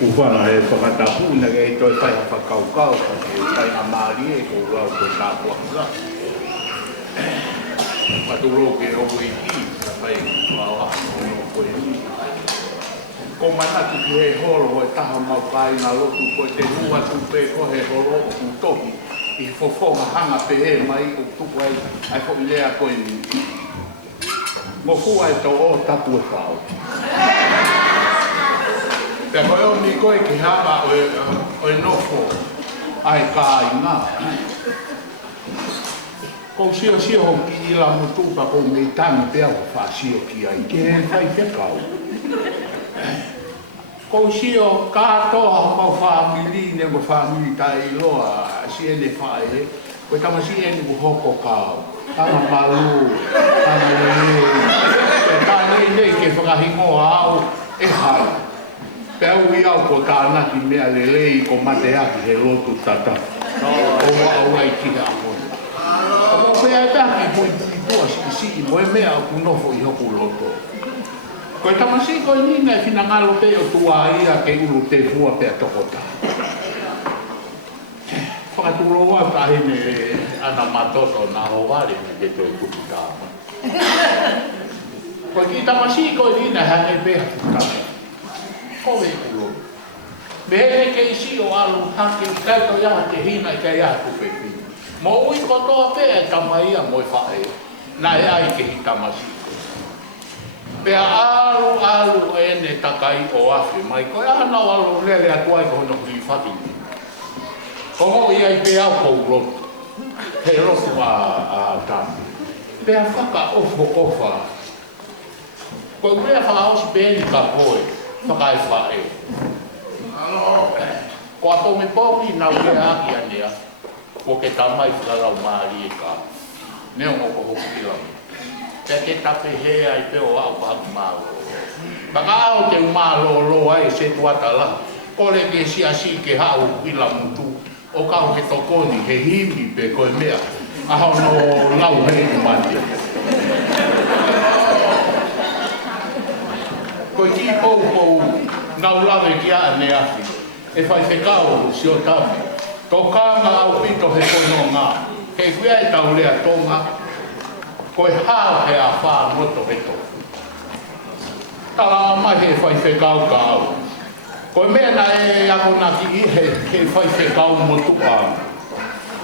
Ufana e whakatapuna e toi whai ha whakaukau, e whai ha maari e ko rau koe tāpua kura. Maturo ke oku i ki, ka whai whaua ono koe ni. Ko manatu ki he horo e taha mau kai ngā lotu koe te rua tupe ko he horo o kutoki. I fofonga hanga pe he mai o tupu ai fo ilea koe ni. Mo fua e tau o tatu e whao. Pea koe o ni koe ki hapa o e nofo ai ka i ngā. Kou sio sio ho ki ila mutupa kou mei tangi pea ho wha sio ki ai. Ke he whai whekau. Kou sio kātoa ho mau whamili ne mo whamili tai loa si ene whae. Koe tama si ene ku hoko kāu. Tama malu, tama lele. Pea tāne nei ke whakahingoa au e hai. Pea ui au ko tāna ki mea lelei ko mate aki he lotu tata. O au ai ki a honi. O pea e taki pui tua si mo e mea ku nofo i hoku loto. Koe tamasi koe nina e whina ngalo te o tua ia ke ulu te fua pea tokota. Whakaturo wau tahine ana matoto na hovare me te toi kutu tāma. Koe ki tamasi koe nina hange pea kutame. Kowe ulo. Mehe ke isi o alu hake i kaito iaha te hina i kai iaha kupepi. Mo ui kotoa pea e tamaia mo e whae. Na e ai ke hi tamasiko. Pea alu ene takai o afi. Mai koe ana o alu lele atuai ko hono hui whaki. Kongo i ai pea o kou rotu. He rotu a tami. Pea whaka ofo ofa. Koe urea whakaosi pēni ka koe. Whakai whae. Ko ato me pōki nau ke aki anea, ko ke tamai whakarau maari e ka. Neo ngoko hoki lau. Pea ke tape hea i peo au pahaku mālo. Baka au te mālo loa e se tuata la. Kore ke si asi ke hau ila mutu. O kau he tokoni, he himi pe koe mea. Aho no lau hei umati. Koe ki pou ngau lawe ki a ne afi. E whai whekao si o tame. Tō kānga au pito he kono ngā. He kuia e tau lea tonga. Koe hao he a whā moto he tō. Tala mai he whai whekao ka au. Koe mea na e ako na ki i he whai whekao motu a.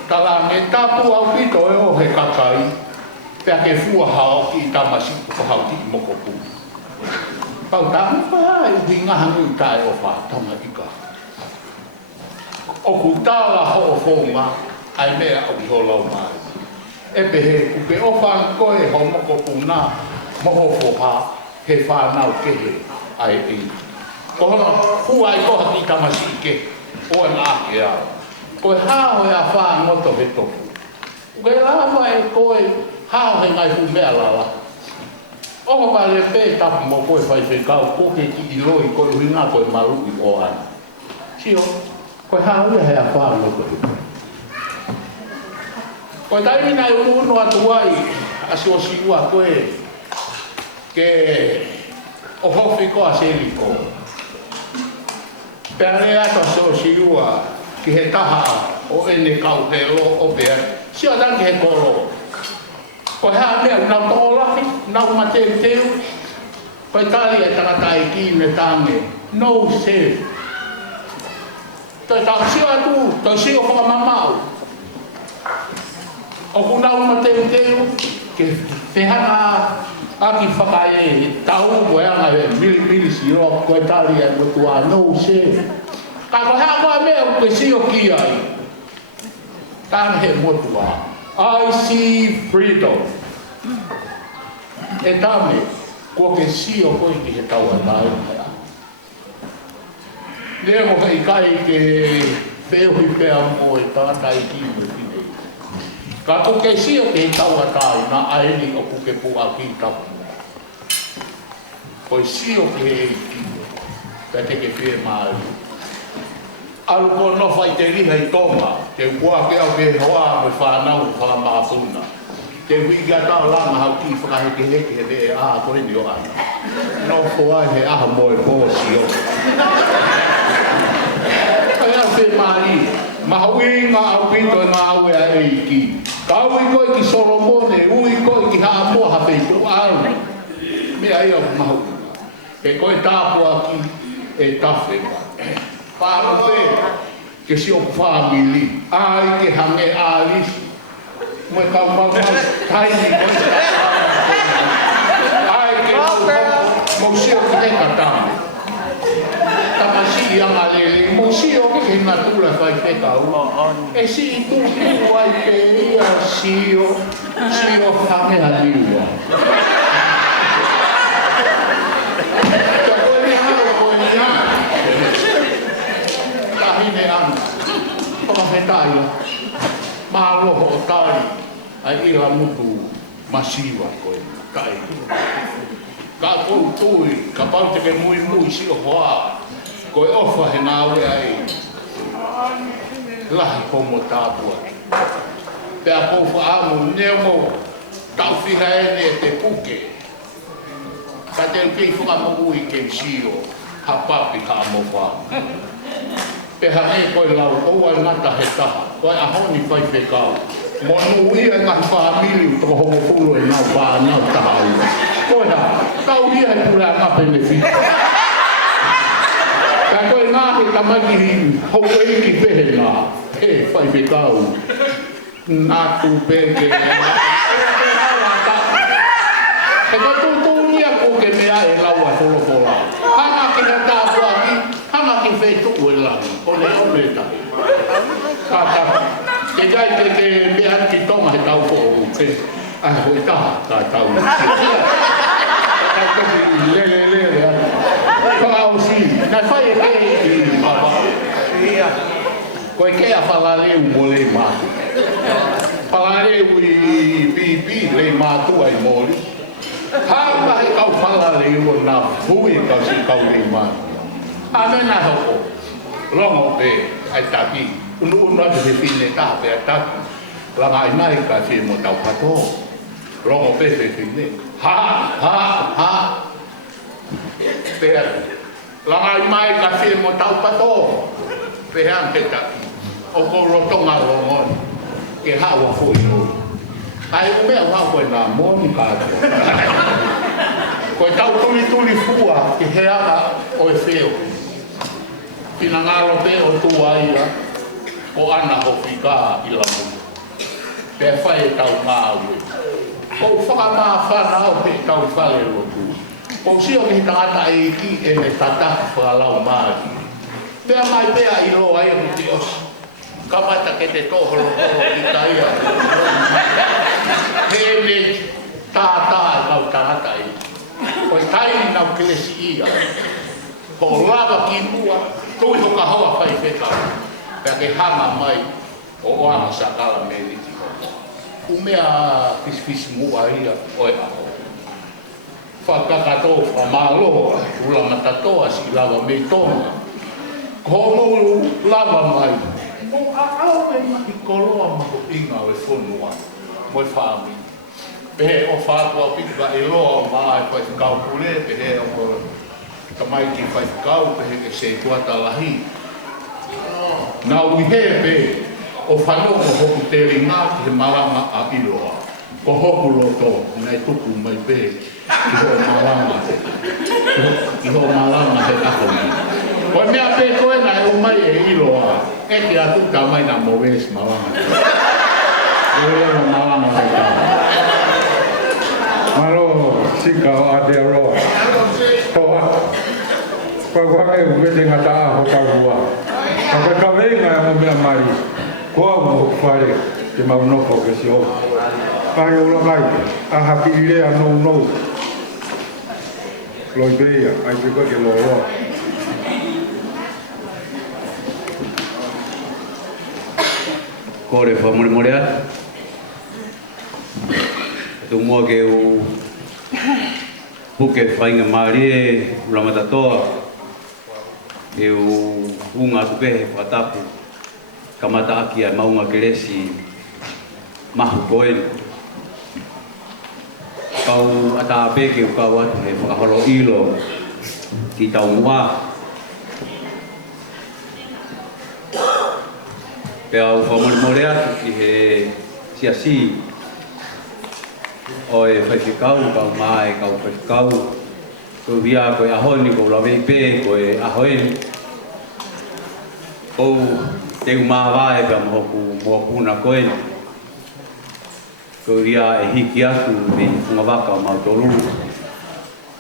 Tala me tapu au pito e o he kakai. Pea ke fua hao ki i tamasi ko hao ki i moko pū. Pau tamu whai uhi ngahangu i tae o wha tama ika. O ku tāla ho o whonga, ai mea au i holau mai. E pehe, ku pe o whan koe ho moko puna, moho whoha, he whanau ke he ai e. Ko hona hua i koha ki tamasi ke o na ake au. Ko e hao e a whangoto he tofu. Ko e lawa e koe hao he ngai hu mea lala. Oho ka le pe tapu mo koe whai whekau ko ke ki i loi koe huinga koe maru i o ana. Sio, koe hao ia he a whangoto he tofu. Koe taimi nai uno atu ai asi o siua koe ke o hofi ko a seliko. Pea le ato asi o siua ki he taha o ene kau he lo o pea. Sio tangi he koro. Koe haa mea nau to olafi, nau mateu teu. Koe tali e tangata i ki me tange. No se. Toi tau sio atu, toi sio koa mamau. O kunau mateu teu, ke whehanga aki whakae tau mo anga he mili siro koe tali e motua no se. Ka koe haa koe mea uke sio ki ai. Tane he motua. I see freedom. E tame, ko ke sio koe ki he tau atai mea. Lea mo hei kai ke whehui pea mo e tātai ki mo ki. Ka ko ke sio ke tau atai na aeni o kuke pua ki tapu. Ko sio ke e ki, ka te ke pia maari. Alu ko no fai te riha i tonga, te kua ke au ke hoa me whanau whamāpuna. Te wiga tau langa hau ki whakaheke heke he te e aha kore ni o ana. No koa he aha moe po sio. Kai au te maari, mahui ngā au pito e ngā au e a eiki. Ka ui koe ki Solomone, ui koe ki haa mua hapei tu aru. Mea ia mahu. Ke koe tāpua ki e tawhenga. Pāro pe, ke si o whamili, ai ke hange ārisi. Moe kau mau taini koe. Ai ke mau sio ki te katame. Tamasi i anga lele, mau sio ki he natura whai whekau. E si i tuku ai pe ia sio hange haliua. Tahine ana, kama whetaia, māloho o tari, ai ila mutu masiwa koe, kai. Ka kou tui, ka paute ke mui si o hoa, koe ofa he nāwe ai, lahi pomo tāpua. Pea kou whaamu, neo mo, tau whiha ene e te puke. Ka te ukei whakamu ui ke sio, ha papi ha mo wha. Peha e koe lau, oua e ngata he taha, koe ahoni whai whekau. Mo nu ia ngā whaamili u toko homo pulu e nau whanau taha ua. Koe ha, tau ia e pura ngape me whita. Ka koe ngāhe tamaki hou e ki pehe ngā, e whai whekau. Ngā tu peke, he koe tūtū ia ko ke mea e laua wholopola. Hanga ki na tāpua ki, hanga ki whetu ue langi, o le ome tahi. Ka taha, ke kai ke mea ki tonga he tau ko o ke, ai hoi taha ka tau. Ka kasi lele, ka au si, na whai e ke i papa. Koe ke a whalareu mo le mātu. Whalareu i pipi le mātu ai mori. Hāma he kau whalareu o nā hui kau si kau le mātu. Amena hoko, longo pe ai taki. Unu atu he pine taha pe a taki. Langa ai mai ka si mo tau pato. Longo pe pine. Ha. Pe langa ai mai ka si mo tau pato. Pe han te taki. O ko rotonga longon. Ke hawa fui no. Ai o mea wha koe nā moni kātua. Koe tau tuli fua ki he aga o e wheo. Kina ngaro pe o tua ia, o ana hoki kā i la mutu. Pea whai e tau ngā ue. Kou whakamā whanau pe tau whale rotu. Kou sio ki tangata e ki e me tataka whakalau māki. Pea mai pea i loa e muti osi. Kamata ke te tohoro ki taia. He me tātā e kau tangata e. o taini nau kelesi ia. Ko lava ki mua, tui ho ka hoa whai wheka. Pea ke hanga mai o oanga sa kala me liti. Umea kisi mua ia oe aho. Whakakato whamaloa, ula matatoa si lava me tonga. Ko mou lava mai. Mo au me i koloa mako inga o e whonua. Mo e whāmi. Pehe o whātua pika e loa o maa e whaifukau pule, pehe o kamai ki whaifukau, pehe ke se tuata lahi. Nā uihe pe o whanonga hoku te ringa ki he marama a iloa. Ko hoku loto, nei tuku mai pe, ki ho marama. Ki ho marama he ako mai. Koe mea pe koe na e o mai e iloa, e ki atu ka mai na mowes marama. Eo marama he kau. Malo, sika o Aotearoa. Toa. Whakwange uwete ngata aho kawua. Ka kawenga e mo mea mai. Koa mo whare te maunoko ke si o. Pai ula mai. A haki ilea no. Loi beia. Ai te koe ke loa. Kore whamore atu. Tu mua ke o puke whainga maari e ulamatatoa e o unga tupehe whatapu kamata aki a maunga keresi mahu koen. Kau ata apeke o kau atu he whakaholo ilo ki tau mua. Pea o whamore atu ki he siasi o e whaifekau, kau mai, kau whaifekau. Ko via koe ahoni, ko lawei pē, koe ahoni. Ou te umāwae ka mohoku moakuna koe. Ko via e hiki atu me whungawaka o mautolu.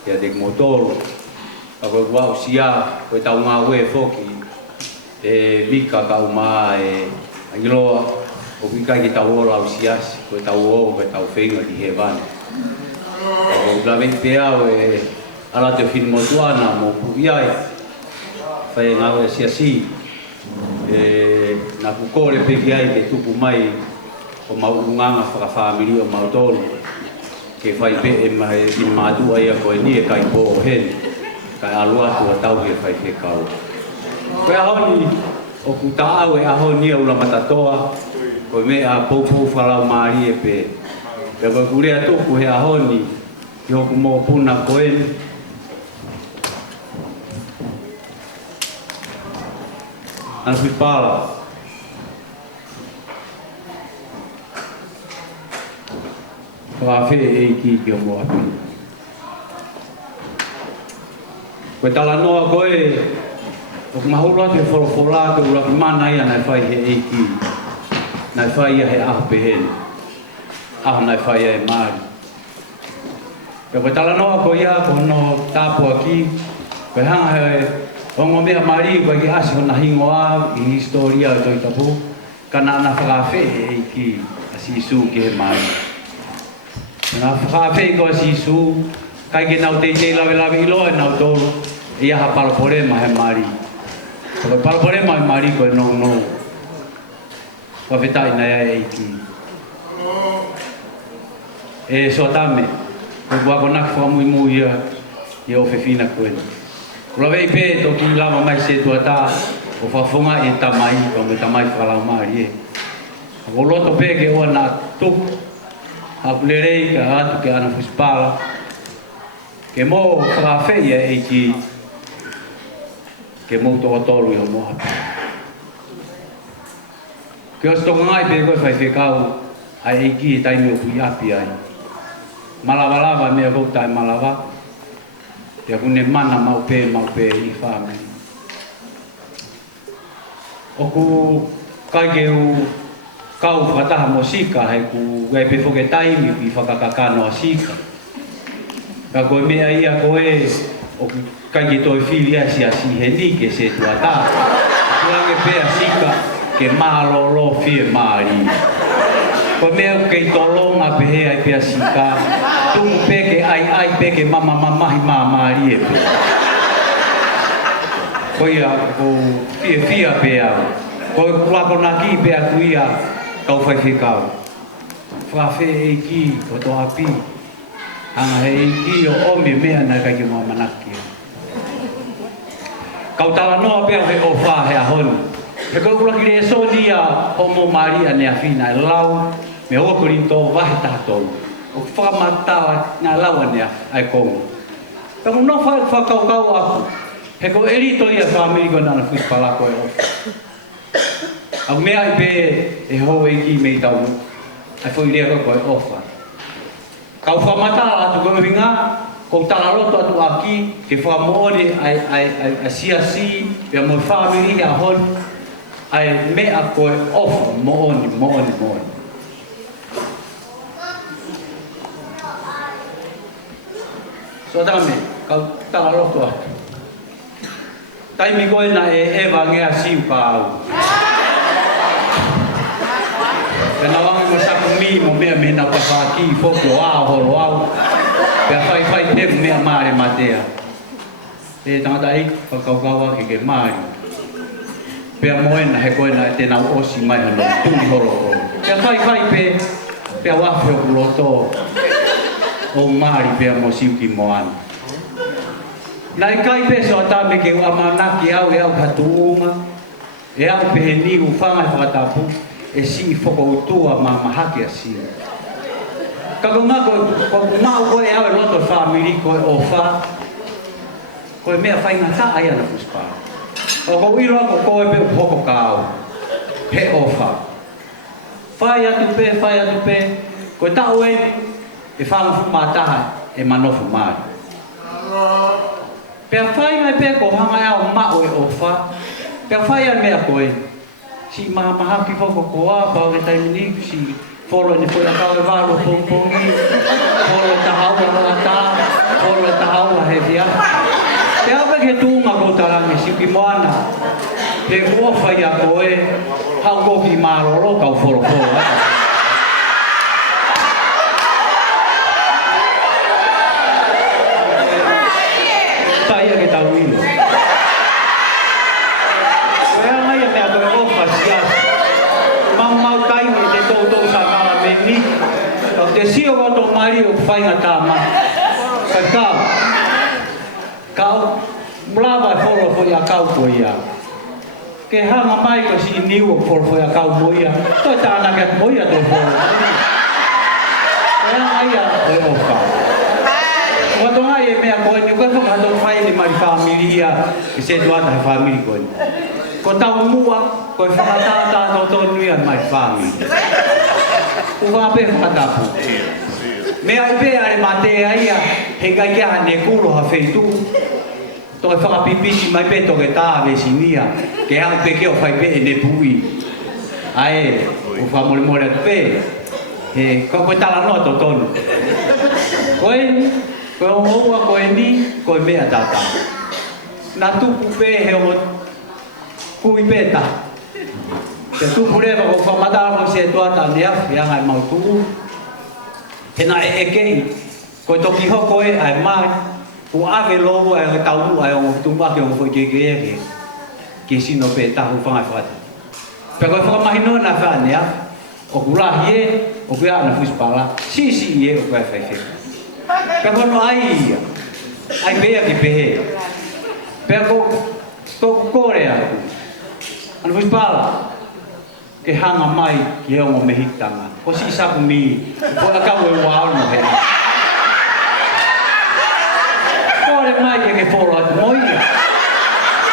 Ia te kumotoro. Ka koe wau sia, koe tau ngā ue whoki. E mika ka umā e angiloa. O kai ki tau ora au siasi, koe tau o, koe tau whenga ki he vana. O lawei pēa o e ala te whini motuana mo puiai. Whae ngau e siasi. Nā kukore peki ai ke tupu mai o maurunganga whakawhamiri o mautolo. Ke whai pe e mai i mātua ia koe ni e kai po o heni. Kai alu atu a tau he whai he kau. Koe ahoni o kutau e ahoni a ulamatatoa. Koe mea poupou whalau maari e pe. Pea koe kurea toku he ahoni ki hoku mō puna koeni. Ana whipala. Whawhe e ki o mō atu. Koe tala noa koe o mahuru atu e wholofola te uraki mana ia nai whai he e ki. Nai whai ia he aho pehene. Aho nai whai ia e maari. Ka koe tala noa koe ia ko no tāpua ki. Koe hanga he ongo mea maari koe ki asi hona hingo a i historia o toi tapu. Kana ana whakawhe e ki a sisu ke he maari. Nā whakawhe ko a sisu. Kai ke nau te lawe iloa e nau tolu. I aha palaporema he maari. Koe palaporema he maari koe no. Whawhetai nei ai eiki. E soa tame, koe wako nak whamui ia i o whiwhina koe. Kula wei pē tō ki lama mai se tuatā o whawhunga e tamai, o me tamai whalau maari e. Ko loto pē ke oa nā tupu, hapulerei ka atu ke ana whispala. Ke mō whakawhei e eiki, ke mō tō atolu i o mō hapa. Ke os tonga ngai pe koe whai whekau ai eiki e taimi o kui api ai. Malawa mea kou tai malawa. Pea kune mana mau pe i whāme. Oku kai ke u kau whataha mo sika hei ku gai pe whoke taimi ki whakakakano a sika. Ka koe mea ia koe oku kai ke toi whiri asi he nike se tuatā. Kuange pea sika ke mālolo whie maari. Ko mea kei tolonga pehe ai pia sika, tuku peke ai peke mahi mahi e pe. Koia ko fia pea. Ko kulako na ki pea kuia kau whai whikau. Whawhe e ki o to api. Hanga he e ki o ome mea na kai ki mua manaki. Kau tala noa pea he o wha he ahonu. He kau kulaki le so dia o mo Maria ne awhina e lau me hoa korinto wahe tātou. O whamata ngā laua nea ai kongu. Pero no whakau aku. He ko eri to ia whamiri ko nana whispalako e o. Au mea i pe e ho e ki mei tau. Ai fo i rea ko e ofa. Kau whamata atu ko winga. Ko tala roto atu aki. Ke whamoore ai siasi. Pea mo whamiri a hon. Ai mea ko e ofa. Mooni. So dame, kau tala roto atu. Taimi koe na e ewa ngea siu ka au. Pena wangi masaku mi mo mea mena pawhaki foko au horo au. Pea whai tepu mea maare matea. E tangata i whakaukawa ke maari. Pea moena he koe na e tena osi mai hano tūni horo horo. Pea whai pe, pea wawhi o kuroto o maari pea mo siu ki moana. Nai kai peso atame ke amanaki au e au katuunga. E au pehe niu whangai whakatapu. E si whoko utua ma mahaki a si. Kako ngā koe mau koe au e loto whamiri koe o wha. Koe mea whainga ta ai ana puspa. O ko iro ako koe pe hoko kāu. He o wha. Whai atu pe. Koe tau e whangafu mātaha e manofu māri. Pea whai mai pe ko hanga au mao e ofa. Pea whai ai mea koe. Si maha ki whoko koa, pao ke taimini, si wholo ni whoi akau e waro pongpongi, wholo e tahaua rata, wholo e tahaua hevia. Pea awe ke tūnga ko tarangi, si ki moana, he uofa ia koe, hau ko ki maroro kau wholo. Tai ke tau ilo. Koea mai e mea koe ofa siasa. Mau kai me te tōtou sa kara me ni. Kau te sio wato mari o whainga tāma. Kau mlawa e whoro fo ia kau ko ia. Ke hanga mai ko si niu o whoro fo ia kau mo ia. Toi tāna ke mo ia tō whoro. Koea mai a koe ofa. Wato ngai e mea koe ni koe whaka hato whai ni mari whamiri ia ke se tuata he whamiri koe. Ko tau mua, koe whakatata no tō nui an mai whamiri. Uwa pe whakatapu. Mea i pe are matea ia, he kai kia hane kuro ha wheitu. Tō e whakapipisi mai pe toke tā vesi nia, ke hau pe keo whai pe e ne pui. Ae, u whamore pe, he koe tala noa tō tonu. Koe o oua koe ni, koe mea tata. Nā tupu pe he o kui peta. Te tupu rewa ko whamatara ko se tuata ni awhi angai mau tuu. Hena e kei, koe toki hoko e ai mai, ku ake logo ai tau ai o tumbake o fwoi keke eke. Ke sino pe tahu whangai whata. Pea koe whakamahino na whane a, o kulahi e, o kuia ana whispala, si e o koe whaiwhi. Pea kono ai ia, ai pea ki pehe. Pea ko kore aku. Anu whispala, ke hanga mai ki heongo me hitanga. Ko si saku mi, ko akau e wao no he. Kore mai ke whoro atu moia.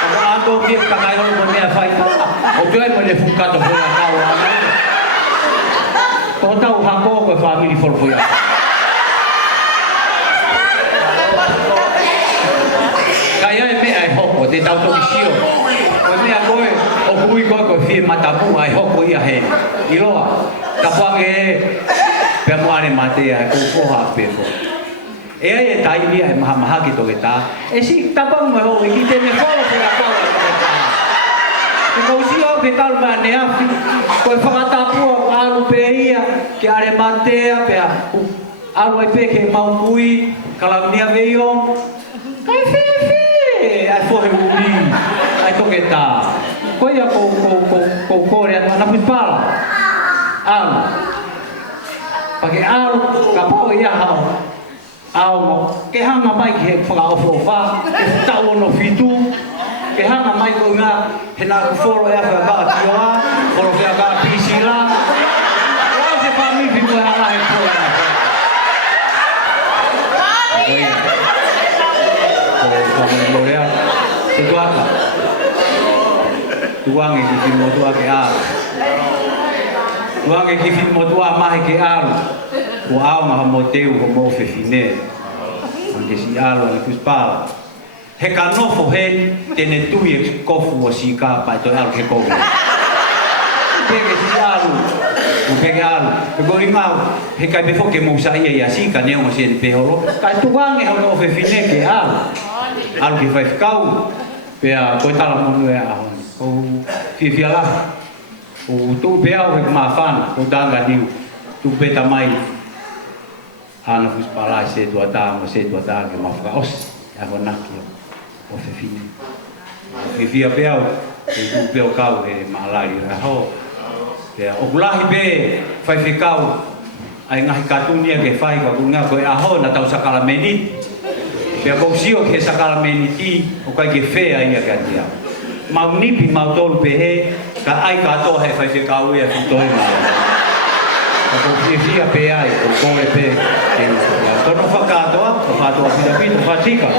Ako ato kia kakai hongo mea whaita. O tuai mo le fukato whora kau ana. Ko tau hako koe whamiri whoro whora. Kai ai mea e hoko, te tau toki sio. Koe mea koe, o kui koe koe whie matapu ai hoko ia he. I roa, ka whange e, pia moare matea e kou poha pefo. E ai e tai mia e maha ki toke tā. E si tapangu e ho, e ki te me whoro pia kau e toke tā. E kou si o ke talu mea ne afi, koe whakatapua ka alu pe ia, ke are matea pia. Alu ai peke mau kui, kalamnia veio. Kai fe, ai foi uli, ai toke ta. Koia ko kore na pispala. Alu. Pake alu ka pau ia hao. Au ke hanga mai ke whakaofofa, ke tau no fitu, ke hanga mai ko ngā he nā kuforo ea whaka tioa, koro whaka pisila. Rau se whamipi ko e ala he kua na. Ko morea, se tuaka. Tuange ki whimo tua ke aru. Tuange ki whimo tua mahi ke aru. Ko aonga mo teu ko mo whewhine. Anke si alo ni kuspala. He ka nofo he tene tui e kofu o si ka pai toi alu ke kofu. Peke si alu. Ko peke alu. Pe kori ngau. He kai pefo ke mousa ia si ka neonga si ene peholo. Kai tuange ho no whewhine ke alu. Alu ke whai whikau. Pea koe tala monu e ahon. Ko whiwhia la. Ko tu pea o he kumawhana. Ko tanga niu. Tu peta mai. Ana kuspala se tua ta ke mafka os ya konaki o fefine ke via peo ke tu peo kau e malari ra ho ke o kulahi be fai fikau ai ngahi katunia ke fai ka kunga ko a ho na tau sakala menit pe ko sio ke sakala meniti o kai ke fe ai ka dia mau nipi mau tol pe he ka ai ka to he fai fikau e futoi ma ko fia pe ai o kore pe ke ko no fakatoa o fato pidapito fatika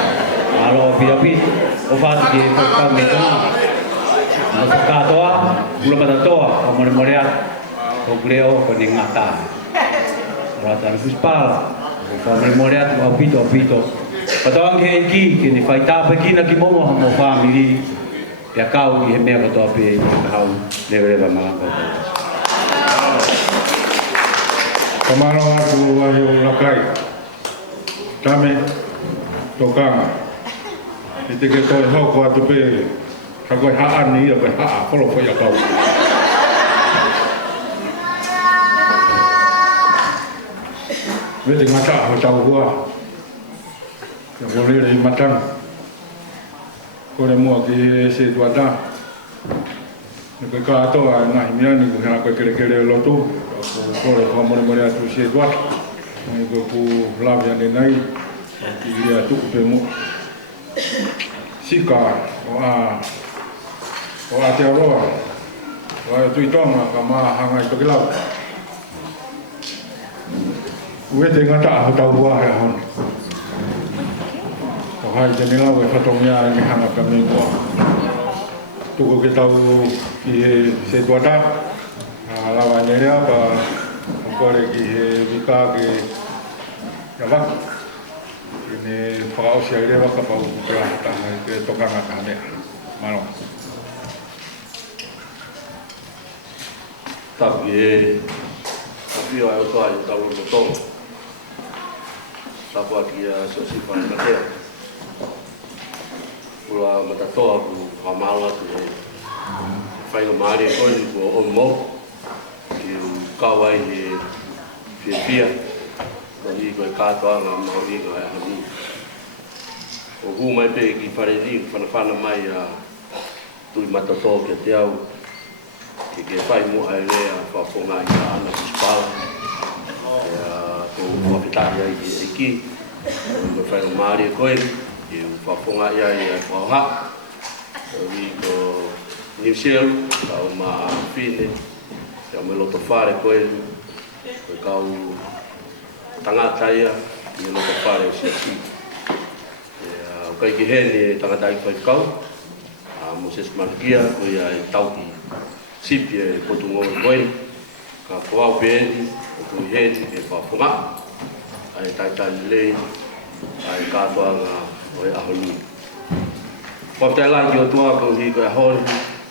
alo pidapito o fato ke ko ka metona no fakatoa ulo matatoa o morea o creo ko ni ngata rata ni fuspala o fa morea o pito patong ke ki ni faita pe ki na ki mo family ya kau ki me ko to pe hau le ba malako Kamano aku wahi o lakai. Tame tokanga. Ite ke toi hoko atu pe kakoi haan ni ia pe haa kolo foi a kau. Vete ngata ho tau hua. Ka vole rei matang. Kore mua ki se tuata. Koe ka atoa nai miani ko hea koe kere lotu. Kore ko mo atu se tuata. Ko ku lavi ane nai. Ki ia tu pe mo. Sika o a te aroa. O a tui tonga ka maa hangai toki lau. Uete ngata ho tau hua hea hon. O hai te ni lau e whatongia ni hanga ka mingua. Tuko ke tau ki he se tuata. Lawa nerea pa kore ki he wika ke wak. Ini whakao si aire waka pau kukura taha ke tokanga ka mea. Mano. Tapi e apio ai o toa i tau o tonga. Tapu aki a sosipa i katea. Ula matatoa ku whamala tu e whainga maari e koe ni kua o mo. Ki u kawai e whia. Nani koe katoa ngā mauri ngā e hanu. O hu mai pe ki whare ringu whanawhana mai a tui matatoa ki a te au. Ke whai mua e rea whaponga i ka ana kuspala. Ko whapitahi ai e ki. Ko whainga maari e koe. Ke whaponga i ai e whauha. Ko New Zealand, kau ma whine. Kau me loto whare koe. Ko kau tangata ia, i loto whare o siasi. O kai ki hene tangata i whai kau. Moses Markia, ko ia e tauki. Sipi e potungo i koe. Ka koau peeni, o kui hene ke whaponga. Ai taitai lei, ai katoa ngā o e ahonu. Whaptai lai ki o tua kau hi koe ahon,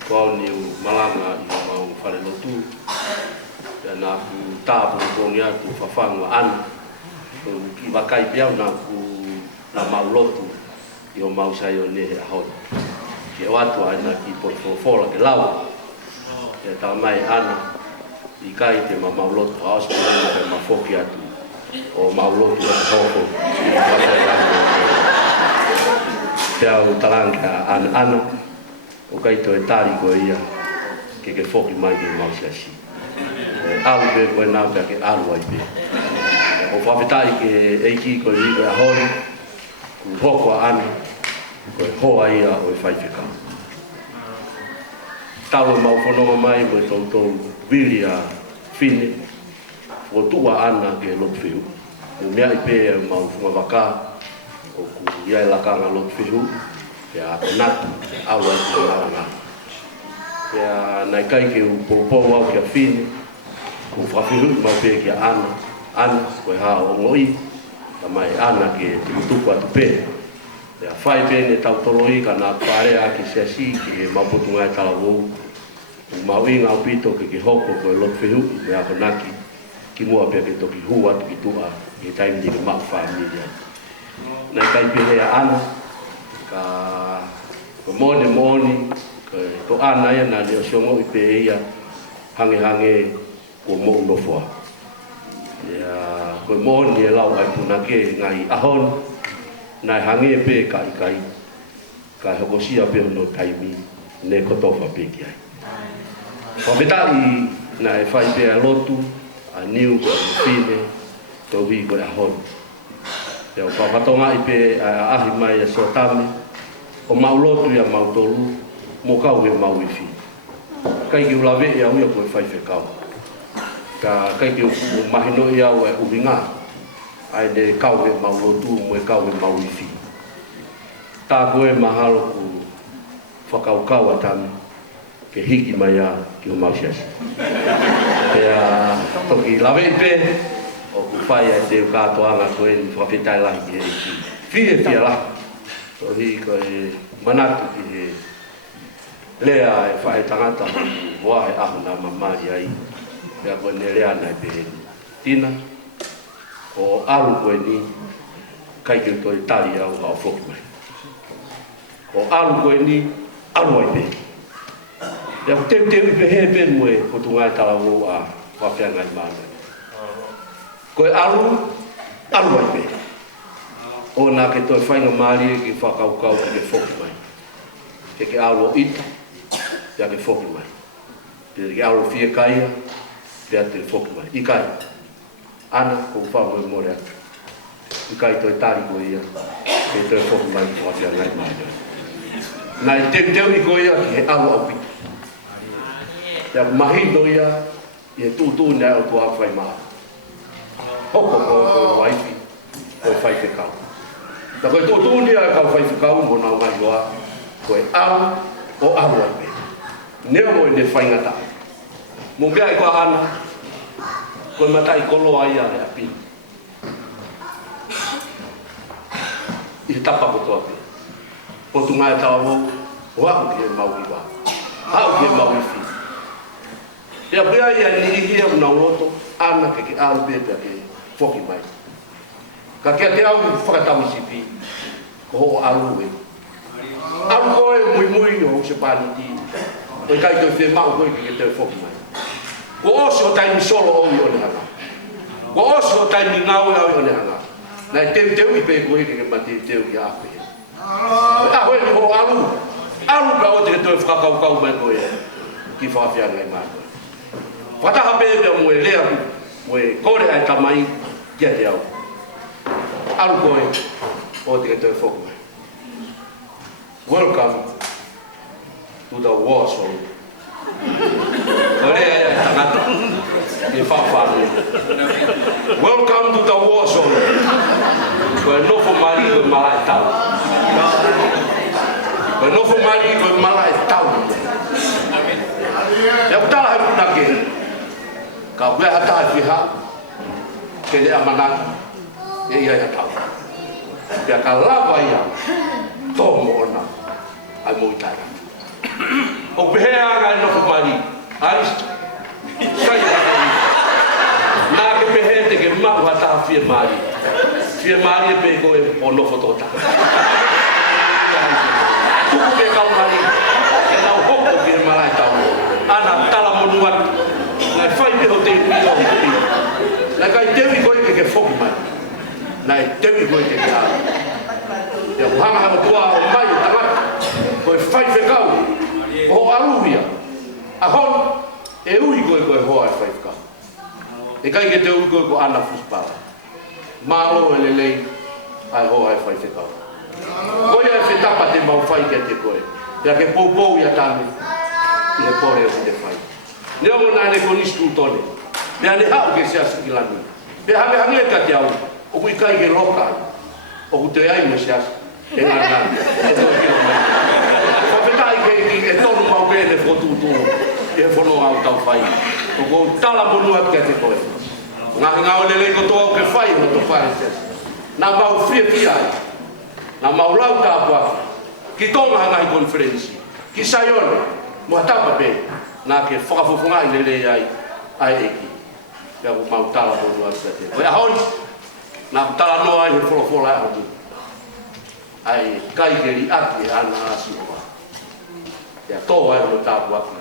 koau ni u malanga i mau whare lotu. Pea nā ku tāpu koni atu whawhangua ana. Ki wakai piau nā ku la mau lotu i o mau sai o nehe ahon. Ke o atu ai nā ki potfofola ke lau. Ke tā mai ana i kai te ma mau lotu haos pe ma foki atu. o maulotu o hoko te au talanga ana o kaito e tari ko ia ke foki mai ke mausiasi alu be ko na pe ke alu ai be o whawhetai ke eiki ko i ko ahori ku hoko ana ko hoa ia o e whaiwheka tau mau whanonga mai ko e tau viria fine o tua ana ke lotwhiu o mea i pe mau whungawaka o ku ia e lakanga lotwhiu pia apenatu awa i te maranga pia nai kai ke upopo au kia fine ku whawhiu mau pe kia ana koe haa o ngoi ka mai ana ke tukutuku atu pe pia whai pene tau toloi ka nā parea ki siasi ki mau putunga e talau mau inga au pito ke hoko koe lotwhiu me ako naki ki mua pe ke toki hua tu ki tua ki taimi ni ke mau whaamilia nai kai pene ana ka moni ko ana ia na leo siongo i pe ia hange ko mo no fo ya ko moni e lau ai puna ke ngai ahon nai hange pe kai ka hokosia pe no taimi ne ko tofa pe ki ai ko betai na e fai pe a lotu a niu ko fine to vi ko ahon ya fa patonga i pe a ahi mai e sotame o maulotu ia mautolu mo kau e mau ifi kai ki ulave ia uia ko e fai fe kau ka kai ki mahino ia o e uhinga ai de kau e maulotu mo e kau e mau ifi ta ko e mahalo ku whakau kau atame ke hiki mai a ki o mausiasi pea toki lave i pe o ku whai e te ukatoanga ko e whawhetai lahi ki e ki fie fia lahi tohi ko e manatu ki he lea e whae tangata hoa e ahu nā mamari ai pea koe ne lea nai pe tina o aru koe ni kai ki toi tari au ka o whoki mai o aru koe ni aru ai pe pea ko teu i pe he pe mue ko tu ngai tala o a whawhea ngai mana koe aru ai pe o nā ke toi whainga maari ki whakaukau ki ke whoki mai ke aru o ita pia ke whoki mai pia ke aru fie kaia pia te whoki mai i kai ana ko whao e more atu i kai toi tari ko ia ke toi whoki mai ki whawhia ngai maari nai teu i ko ia ki he aru au pita pia mahino ia i he tūtū nea o tua whai maa hoko ko waifi ko whai te kau ta koe tō tūnia e kau whai whakau mo nau ngai loa koe au o au ai pe neo mo ne whaingata mo mea i koa ana koe matai kolo ai a rea pini i he tapa ko toa pe o tu ngai tawa mo o aku ki e mau i wa au ki e mau i fi ia pia ia ni i hia unau roto ana ke au pe pe ke whoki mai ka kia te au whakatau sipi ko ho alu e alu koe mui o se pani ti o kai te whi mau koe ki te whoki mai ko oso taimi solo o i o ne hanga ko oso taimi ngau o ne hanga nai teu i pe koe ki mati teu ki ape a hoi ni ho alu ka o te te whakakau mai koe ki whawhia ngai mai whataha pe pe mo e lea mo e kore ai tamai kia te au alu koe o te te whoku mai. Welcome to the war zone. Rea e tangata e whawhare. Welcome to the war zone. Koe nofo mari koe malai tau. Koe nofo mari koe malai tau. E utala he punake. Ka wea hata e whiha. Ke lea manaki. E ia ia tau. Pia ka lava ia. Tō mo ona. Ai mo itara. O pehea anga e nofo mari. Aristo. Kai hata ia. Nā ke pehe te ke mau hata fie mari. Fie mari e pe koe o nofo tōta. Tuku ke kau mari. E nau hoko ki e marai tau. Ana tala monu atu. Nai whai peho te ui o hiki. La kai tewi koe ke foki mai. Nai tewi koe ke kia. Ia hanga hanga tua o mai tanga. Koe whai whekau. O aruvia. Ahon, e ui koe hoa e whai whekau. E kai ke te ui koe ana fuspara. Malo e lelei, ai hoa e whai whekau. Koe e whetapa te mau whai ke te koe. Ia ke poupou ia tame. I he pore o te whai. Neo mo nane konis tūtone. Mea ne hao ke seas ki lani. Mea hange ka te au. O kui kai ke loka. O ku te ai me seas. E ngā ngāni. E tō ki o mai. Ko whetai ke ki e tonu mau ke ne whotūtū. I he whono au tau whai. O ko tala monu ap ke te koe. Ngāhi ngāo lelei ko tō au ke whai no tō whai seas. Nā mau whia ki ai. Nā mau lau tāpua. Ki tonga hangai konferensi. Ki Sayone. Mua tapa pe. Nā ke whakafufunga i lelei ai eki. Pea ku mau tala monu ap ke te. Koe ahoni. Nā ku tala noa i he wholofola e ahoni. Ai kai geri ati e ana asi oa. Ia tō ai no tāpu aki.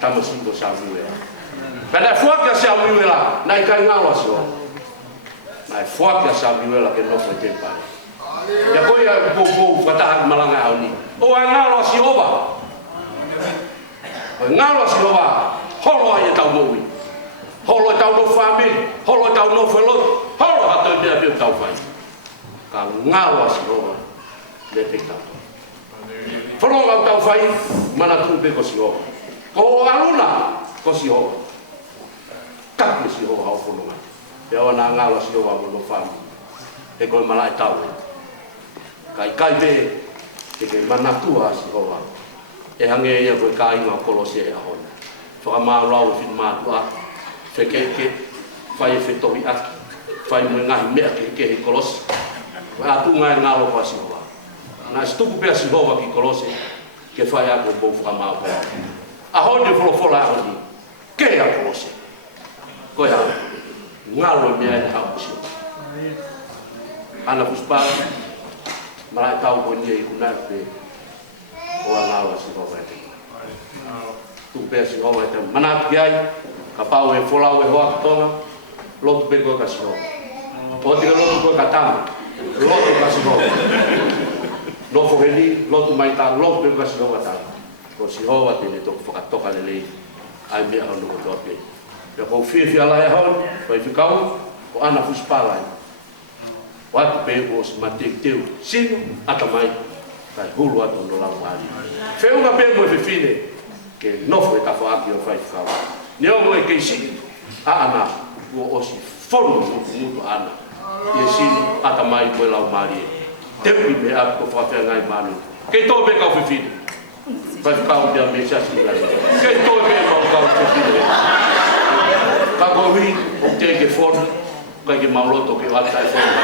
Tamasito Samuela. Pena e fuakia Samuela. Nai kai ngāwa si oa. Nai fuakia Samuela ke nofo e tempare. Ia koe ai pou whataha malanga ahoni. O ai ngāwa si oa. O ngāwa si oa. Holo ai e tau moui. Holo e tau no whamiri. Holo e tau no whelot. Holo hato i mea pio tau whai. Ka ngāwa si oa. Le te tau. Whanonga o tau whai, mana tūpe ko si hoa. Ko o aruna, ko si hoa. Kapi si hoa hau whanonga. Pea o nā ngāla si hoa mo no whami. E koe mana e tau. Kai pe, ke manatua si hoa. E hange ia koe ka inga o kolose e ahona. Whaka maa rau fin mātua. Wheke, whai e whetohi aki. Whai mui ngahi mea ke he kolose. Wai atu ngai ngālo kwa si hoa. Na stupu pea si hoa ki kolose, ke whai ako pou whakamau hoa. Ahoni wholofola ahoni, ke a kolose. Koe hao, ngalo mea e hao si. Ana kuspara, marai tau koe nia i kunai pe, oa ngalo si hoa e te. Tu pea si hoa e te. Manaki ai, ka pau e wholau e hoa kitonga, lotu pe koe ka si hoa. O tika lotu koe ka tama, lotu ka si hoa. Lofo heli, lotu mai tā, lotu pe kasi hoa tā. Ko si hoa te ne toku whakatoka lelei, ai mea hau nuko toa pe. Pea kou whiawhia lai hau, whai whikau, o ana fuspalai. O atu pe o si matek teu, sinu, ata mai, kai hulu atu no lau maari. Whiunga pe mo e whiwhine, ke nofo e tawha aki o whai whikau. Neo mo e keisi, a ana, o osi, whonu mutu ana. Ie sinu, ata mai koe lau maari e. Tepi me a ko whawhia ngai manu. Kei tō me kau whiwhine. Whai whakau pia me siasi ngai. Kei tō me kau whiwhine. Ka koe hui, o te ke whonu, kai ke mauloto ke wata e whonu.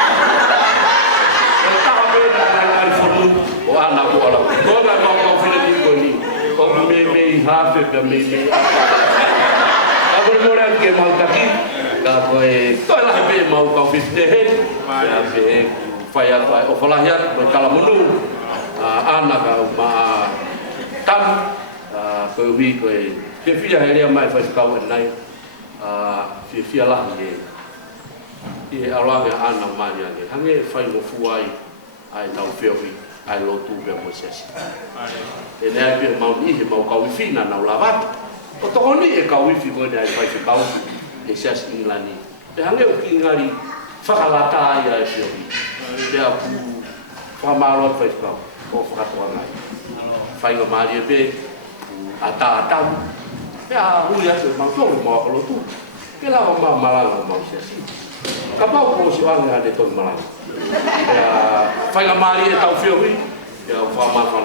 E taha me ngai whonu, o ana ko ala. Ko ngai kau whiwhine ni koe ni. Ko me i hawhi pia me. Ka koe mora ke mautaki. Ka koe, toi lahi pe mau kau whiwhine he. Ka pe whai atu ai o whalahiat, koe kalamunu, ana ka ma tam, koe hui koe whiwhia he rea mai whai whakau e nei, whiwhia lahi e. I he arange ana mani ane, hange whai mo fuai ai tau whiahui, ai lotu pia mo sesi. E nea pia mauni he mau kau whiwhina nau lawatu, o toko ni e kau whiwhi koe nei whai whakau, e sesi inglani. E hange o ki ngari, whakalata ai ai whiahui. Pea ku whamaro whai whakau, o whakatoa ngai. Whainga maari e pe, a tā atamu. Pea hui atu e mautongi mau akalotu. Ke lawa maa malanga mau siasi. Ka pau ko si wangi hane tongi malanga. Pea whainga maari e tau whiahui. Pea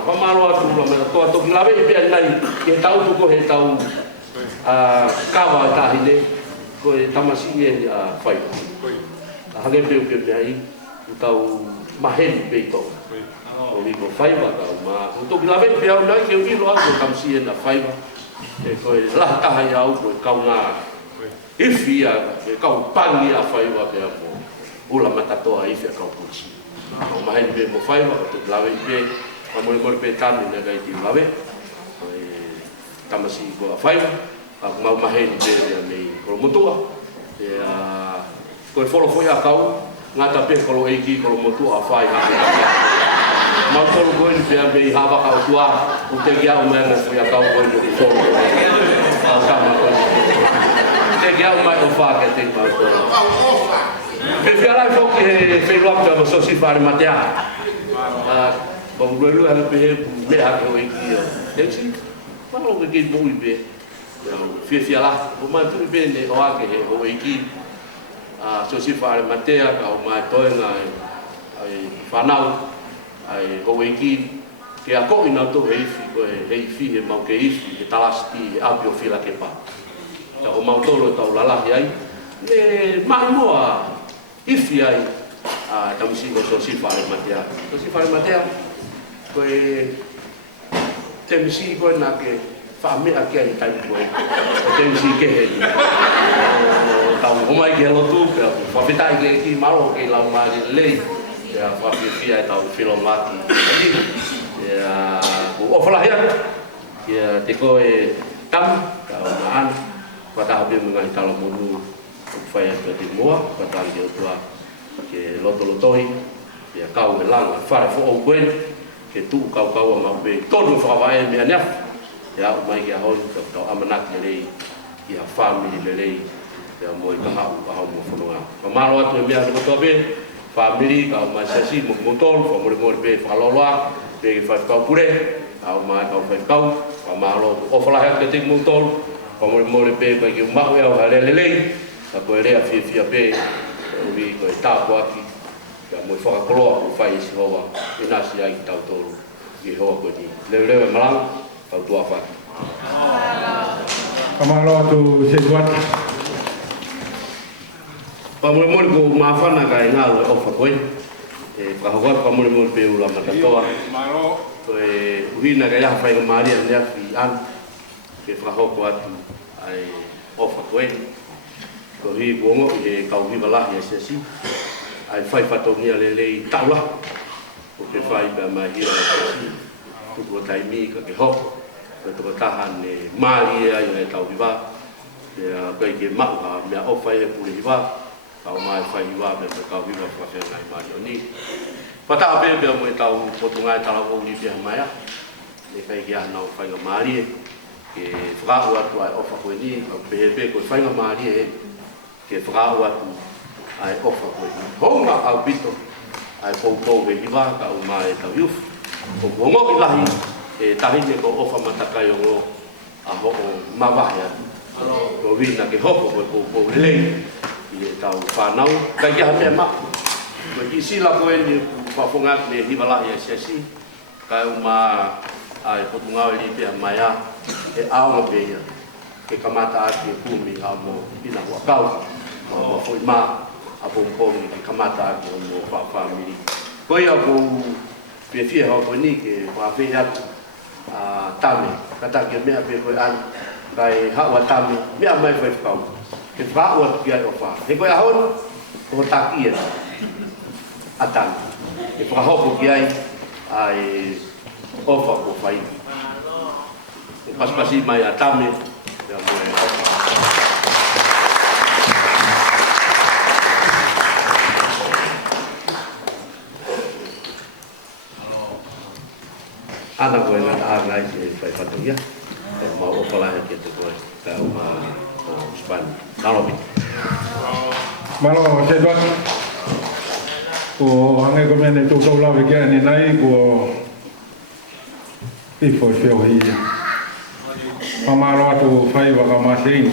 whamaro atu la mea toa toki lawe e pea nai. Ke tau tuko he tau kawa e tāhine. Ko e tamasi e whainga. Hange peu pe pea i. Tau maheni peito. O liko whaiva tau ma. O toki lawe pe au nai ke wilo au ko kamsi e na whaiva. E koe lahataha i au koe kau ngā. Iwi a e kau pangi a whaiva pe mo. Ula matatoa iwi a kau puchi. O maheni pe mo whaiva. O toki lawe pe. A mori mori pe tani na gai ti lawe. Tamasi ko a whaiva. A mau maheni pe rea mei koromotua. E Koe wholo fo ia kau, ngata pe kolo eiki kolo motu a whai hake. Mau tolu koe ni pia me i hawa kau tua, o te kia o mea fo ia kau koe ni wholo. Au kama koe. Te kia o mai o wha ke te mau tolu. Pe pia lai fo ke whailuam te o sosi whare matea. Kau lulu ala pe he me hake o eiki o. Eksi, wano ke kei mui pe. Fia la, o mai tui pe ne o ake he o eiki. So si whaare matea ka o mai toenga ai whanau ai howeiki ke a ko'i nau tō heifi koe heifi he mau ke ifi he talasti he api o whila ke pā ta o mau tōro tau lalahi ai me mai moa ifi ai tamisi ko so si whaare matea koe te misi koe na ke whaamea ke ai tai koe te misi ke hei tau homai ke lotu ke whawhitai ke ki maro ke lau maari lei ke whawhiwhia e tau whilomati o whalahia ke te koe tam ka o maan whataha pe mga i tala monu whai atu te mua whataha ke o tua ke lotolotoi ke kau e langa whare fo o kuen ke tu kau a mau pe tonu whawae mea neaf ke au mai ke ahon ke tau amanaki lei ki a family lei ya moi ka hau mo fonga ka malo atu me atu to be family ka ma sasi mo motor ko mo be faloloa be fa ka pure ka ma ka fa ka ka malo o fala ha ke te motor ko mo be ka ki ma ya ha le ka ko re a fi be o bi ko ta ko aki ya mo fa ka lo ko fa isi hoa ina si ai ta to ki hoa ko ni le malang ka tu afa ka malo atu se duat Pamuli ko mafana ka ngalo ofa koe e ka hoa pamuli pe ula matatoa malo ko e uhina ka ya fai maria ne fi an ke fa ho ko atu ai ofa koe ko hi bongo e ka uhi bala ya sesi ai fai fatongia lele taula ko ke fai ba maria sesi tu ko taimi ka ke ho ko to tahan ne maria ya tau viva ya ko ke ma me ofa e puli viva kau mai fai wa me kau viva fa fe ngai mai oni pata be be mo tau potungai tala ko ni pia mai le kai kia no fai ga mari ke fra wa tu ai ofa ko ni be ko fai ga mari ke fra wa tu ai ofa ko ni honga au bito ai po be viva ka o mai tau yuf ko ngo ilahi e tahi ne ko ofa mataka yo ngo a ho mavaya ko vina ke hopo ko le ia tau whanau, kai kia mea mak. Koe ki sila koe ni whafongat me hiwala ia sesi, kai uma ai potungau li pia maya, e aonga pia, ke kamata ake kumi a mo ina hua kau, mo fui ma, a pongpongi ke kamata ake o mo whawhamiri. Koe au ko pia fia hau koe ni ke whawhi atu tame, kata kia mea pia koe an, kai hawa tame, mea mai whai whakau. Ke whaua ki ai o wha. He koe ahon, ko takia atan. Ke whakahoko ki ai ofa ko whai. Ke paspasi mai atame, ke a moe ofa. Ana koe ngata āngai se whai whatuia. Ke mau ofa lahe ke te koe, ka uma Span. Nalopi. malo se duat ko angai ko mene tu ko la ke ni nai ko ifo feo hi pa malo tu fai wa ka ma sein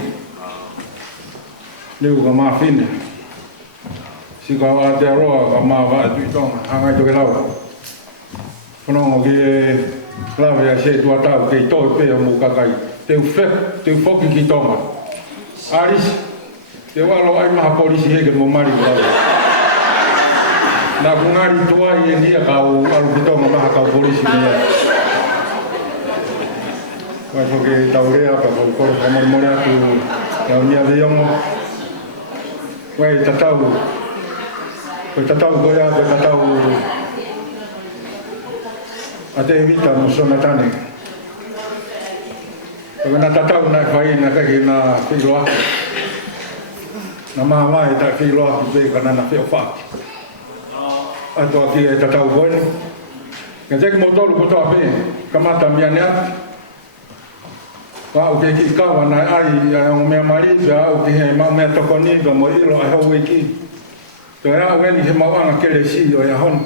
le ko ma fin si ka wa te ro ka ma va tu tong angai to ke la kono ke la ya se tu ata ke to pe mo ka kai te te foki ki toma Aris, te walo ai maha polisi heke mo mari wala. Na kungari tua i dia kau alu kitonga maha kau polisi dia. Waso ke taurea pa kau kor kamar mora tu kau nia de yomo. Wai tatau. Ko tatau ko ya ko tatau. Ate evita mo sona tane. Ko na tatau na fai na ka na filoa. na mawa e ta ki loa ki pe kana na feo whaki. Ato ki e tatau koene. Ka teki motoru koto ape, ka mata mia nea. Ka au ke ki kawa na ai a o mea mari, ka au ki he mau mea tokoni, ka mo ilo a hau e ki. Ka e au eni he mau anga kere si o e hon.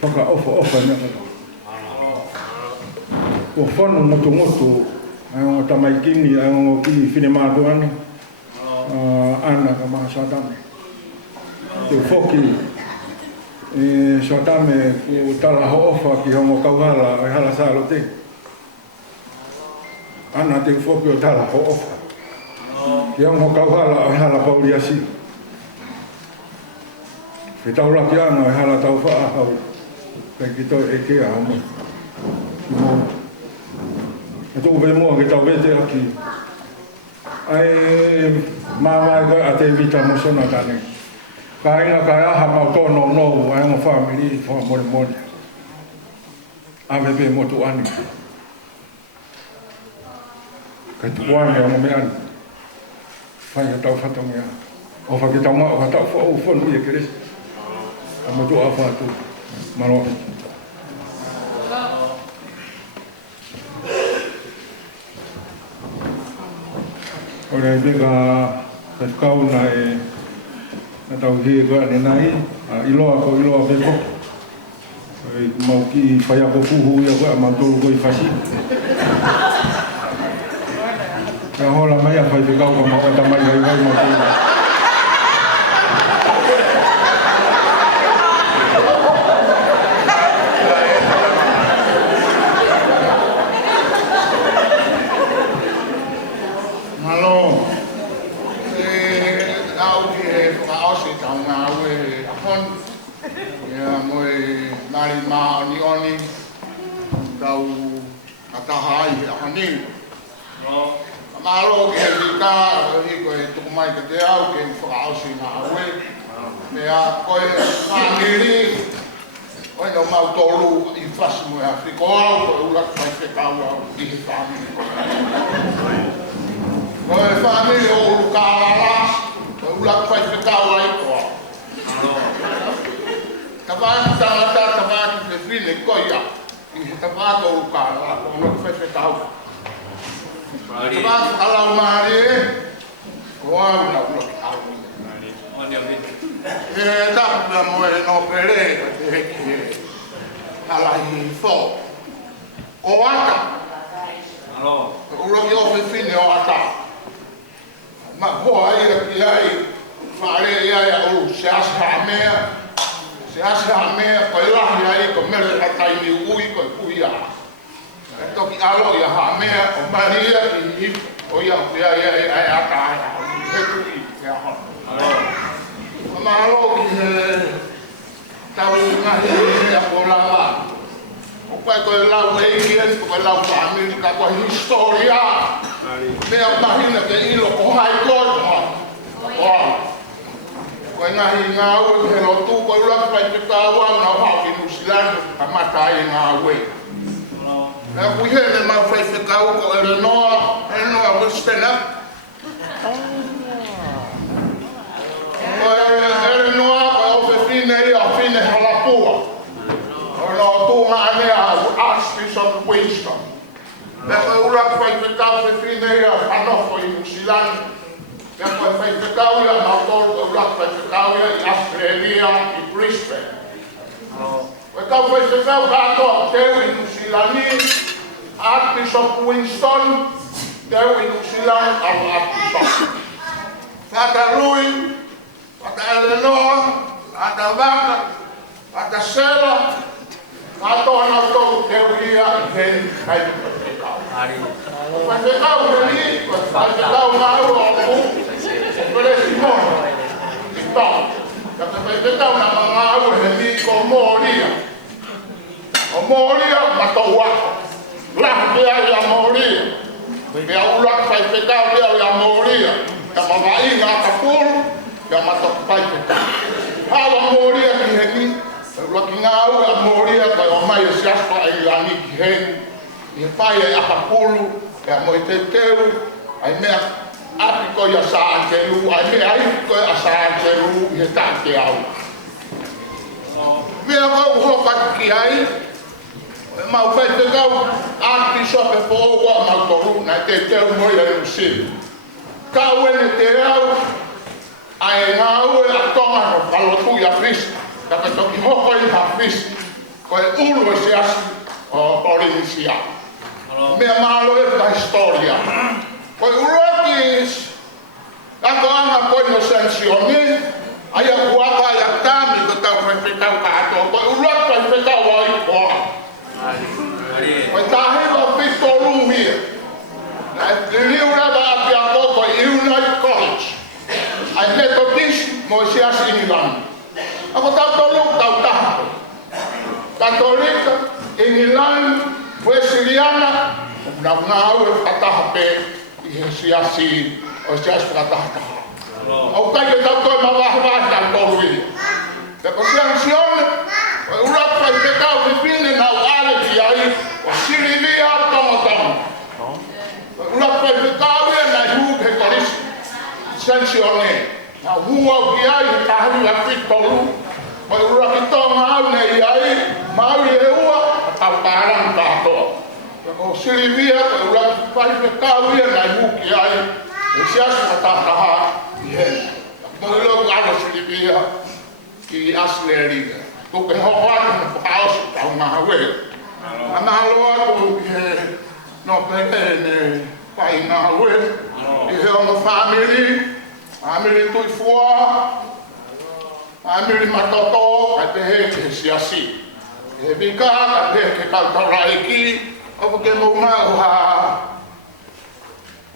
Whaka ofa nea. Ko whanu motu, ai o tamaikini, ai o ki whine mātuani. Ana ka maha satame. Te whoki, satame ku tala ho ofa ki hongo kauhala, ai hala sālo te. Ana te whoki o tala ho ofa. Ki hongo kauhala, ai hala pauri asi. Ki taura ki ana, ai hala tau wha ahau. Kai ki tau e kea homo. E tōku pe mua ki tau vete aki. Ai mawai koe a te vita mosona tane. Ka inga ka aha mau tono nou ai ngā whamiri wha mone. Awe pe motu ani. Kai tukuane o me ani. Whai ka tau whatongi a. O whaki tau mao ka tau whau whanu i e keresi. Ka motu a whatu. Marohi. Ora e ka whakau na e na tau he koe ane nai, iloa pe ko. Mau ki whai ako puhu ia koe a mautoru koe whasi. Ka hola mai a whai whakau ka mau ata mai hai mautoru. Malo ke hika hiko e tuku mai ka te au ke whakaosi ngā aue. Mea koe whangiri, koe no mau tolu i whasi mo e Afriko au, koe urak mai whekau au i he whamiri koe. Koe whamiri o uru kārara, koe urak mai whekau ai koe. Ka wāki tangata, ka wāki te whine koe ia, i he tawāka uru kārara, koe urak mai whekau. Sebab kalau mari, wah nak nak tahu. Tak boleh nopere, kalau info, oata. Ulang yo fifine oata. Mak boy ai, fare ai ulu siasa me, kau lah ai kau meri atai ni ui kau puya. Toki alo ya hamea o Maria i o ya ai ata e ya ha malo ki tau ngahi ya bola o pai ko la wei ki ko la family ka ko historia me imagina que ilo ko hai ko ko ngahi ngau ke lo tu ko la pai ka wa na ha ki nusilan ka matai ngawe. We heard in my face the cow, I will stand up. Eleanor, I also fine halapua. Or no, Archbishop Winston. That's why we have fight the cow for fine enough for you, Zealand. That's why fight the cow, and I told we have fight the cow in Australia, in Brisbane. We come with the cow, I talk, there in Zealand. Archbishop Winston, there in New Zealand, our Archbishop. Father Louis, Father Eleanor, Father Wagner, Father Sarah, Father Anato, there we are again, I do not take out. When they go to me, when they go now, but it's more. It's not. That they go now, and they go Moria. Moria, but the what? Lah dia yang Moria, dia ulang saya pekau dia yang Moria, yang mawai ngakapul, yang matok pai pekau. Kalau Moria kiheni, lagi ngau yang Moria kalau mai siapa yang kiheni, dia pai apapul, yang mau teteu, ai me api ko ia sa ke lu ai me ai ko ia sa ke lu ia ta ke au me ko ho pa ki ai ma fa te kau api so pe po wa ma ko lu na te te mo ia lu si ka wene te au ai nga u a tonga no palo tu ia fis ka ka to ki ho ko i ha fis ko e ulu se as o provincia me malo e la storia ko urokis ka to ana ko no sensione ai a guapa ya tami ko ta fa pe ka to ko urok pa pe ka wa i ko ko ta he va visto lui la liura da abbia poco United College ai metodist Moisias Inilan ako ta to lu ta Católica, Inilan, Wesleyana, na ngau atahape i asi o jas prataha. Au kai ke tau ma wa ta tolui. Te posición ura pa te kau vi pine na ale ti ai, o silivia tomotom. Ura pa te kau na hu ke koris. Sensione. Na hu ki ai ta hu la pitolu. Mai ura ki tō mau nei ai, mau i eua, a parang tātoa. Ko silivia, ko ura ki pai me kāwia nei muki ai, e siasu ka tātaha i hene. Mai ura ku ana silivia ki asleri. Ko ke hohoatu na pakaosu tau mahawe. A mahaloa ko ke no pene ne pai mahawe. I he ongo family tui fua, Amiri matoto ka te he ke siasi. E vika ka te ke kautaraiki, o ke munga uha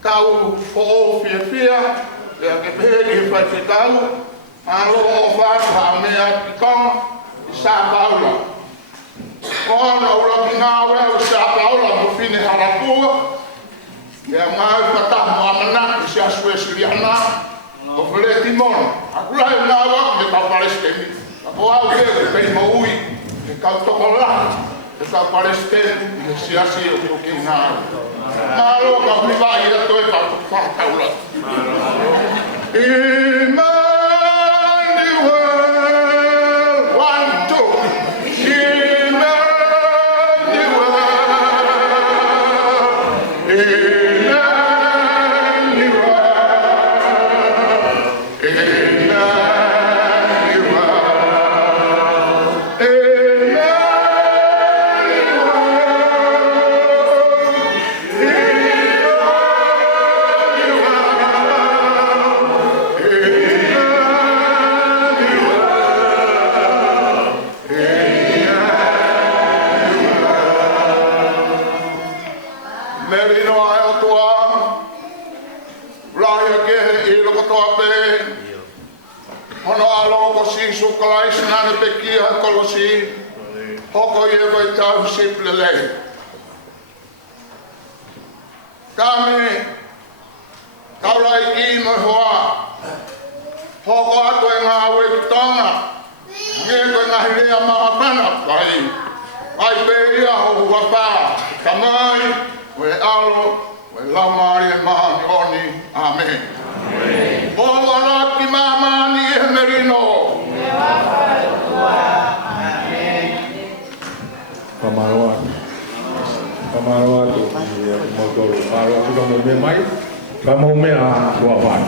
tau fo'o fia, e ke pehe ki whai te tau, alo o whātu ha mea ki kong, i Sā Paula. Kona ura ki ngā weo Sā Paula mo whine harapua, e a ngā patahu amana ki siasu e siriana, o fele timon akula na wa me ka pareste mi ko au ke pe mo ui ke ka to ko la ke ka pareste ni si asi o ke na lo ka mi va ir to e pa fa taula Emmanuel one two Hoko ye vai tau simple lei. Kami kaurai I mo hoa. Hoko ato e ngā we tonga. Nge ko ngā hirea maapana kai. Ai peria ho wapa. Kamai, we alo, we laumari e maani oni. Amen. O araki mamani e merino. Pamaroa tu motor paro tu mo me mai ka mo me a tua vai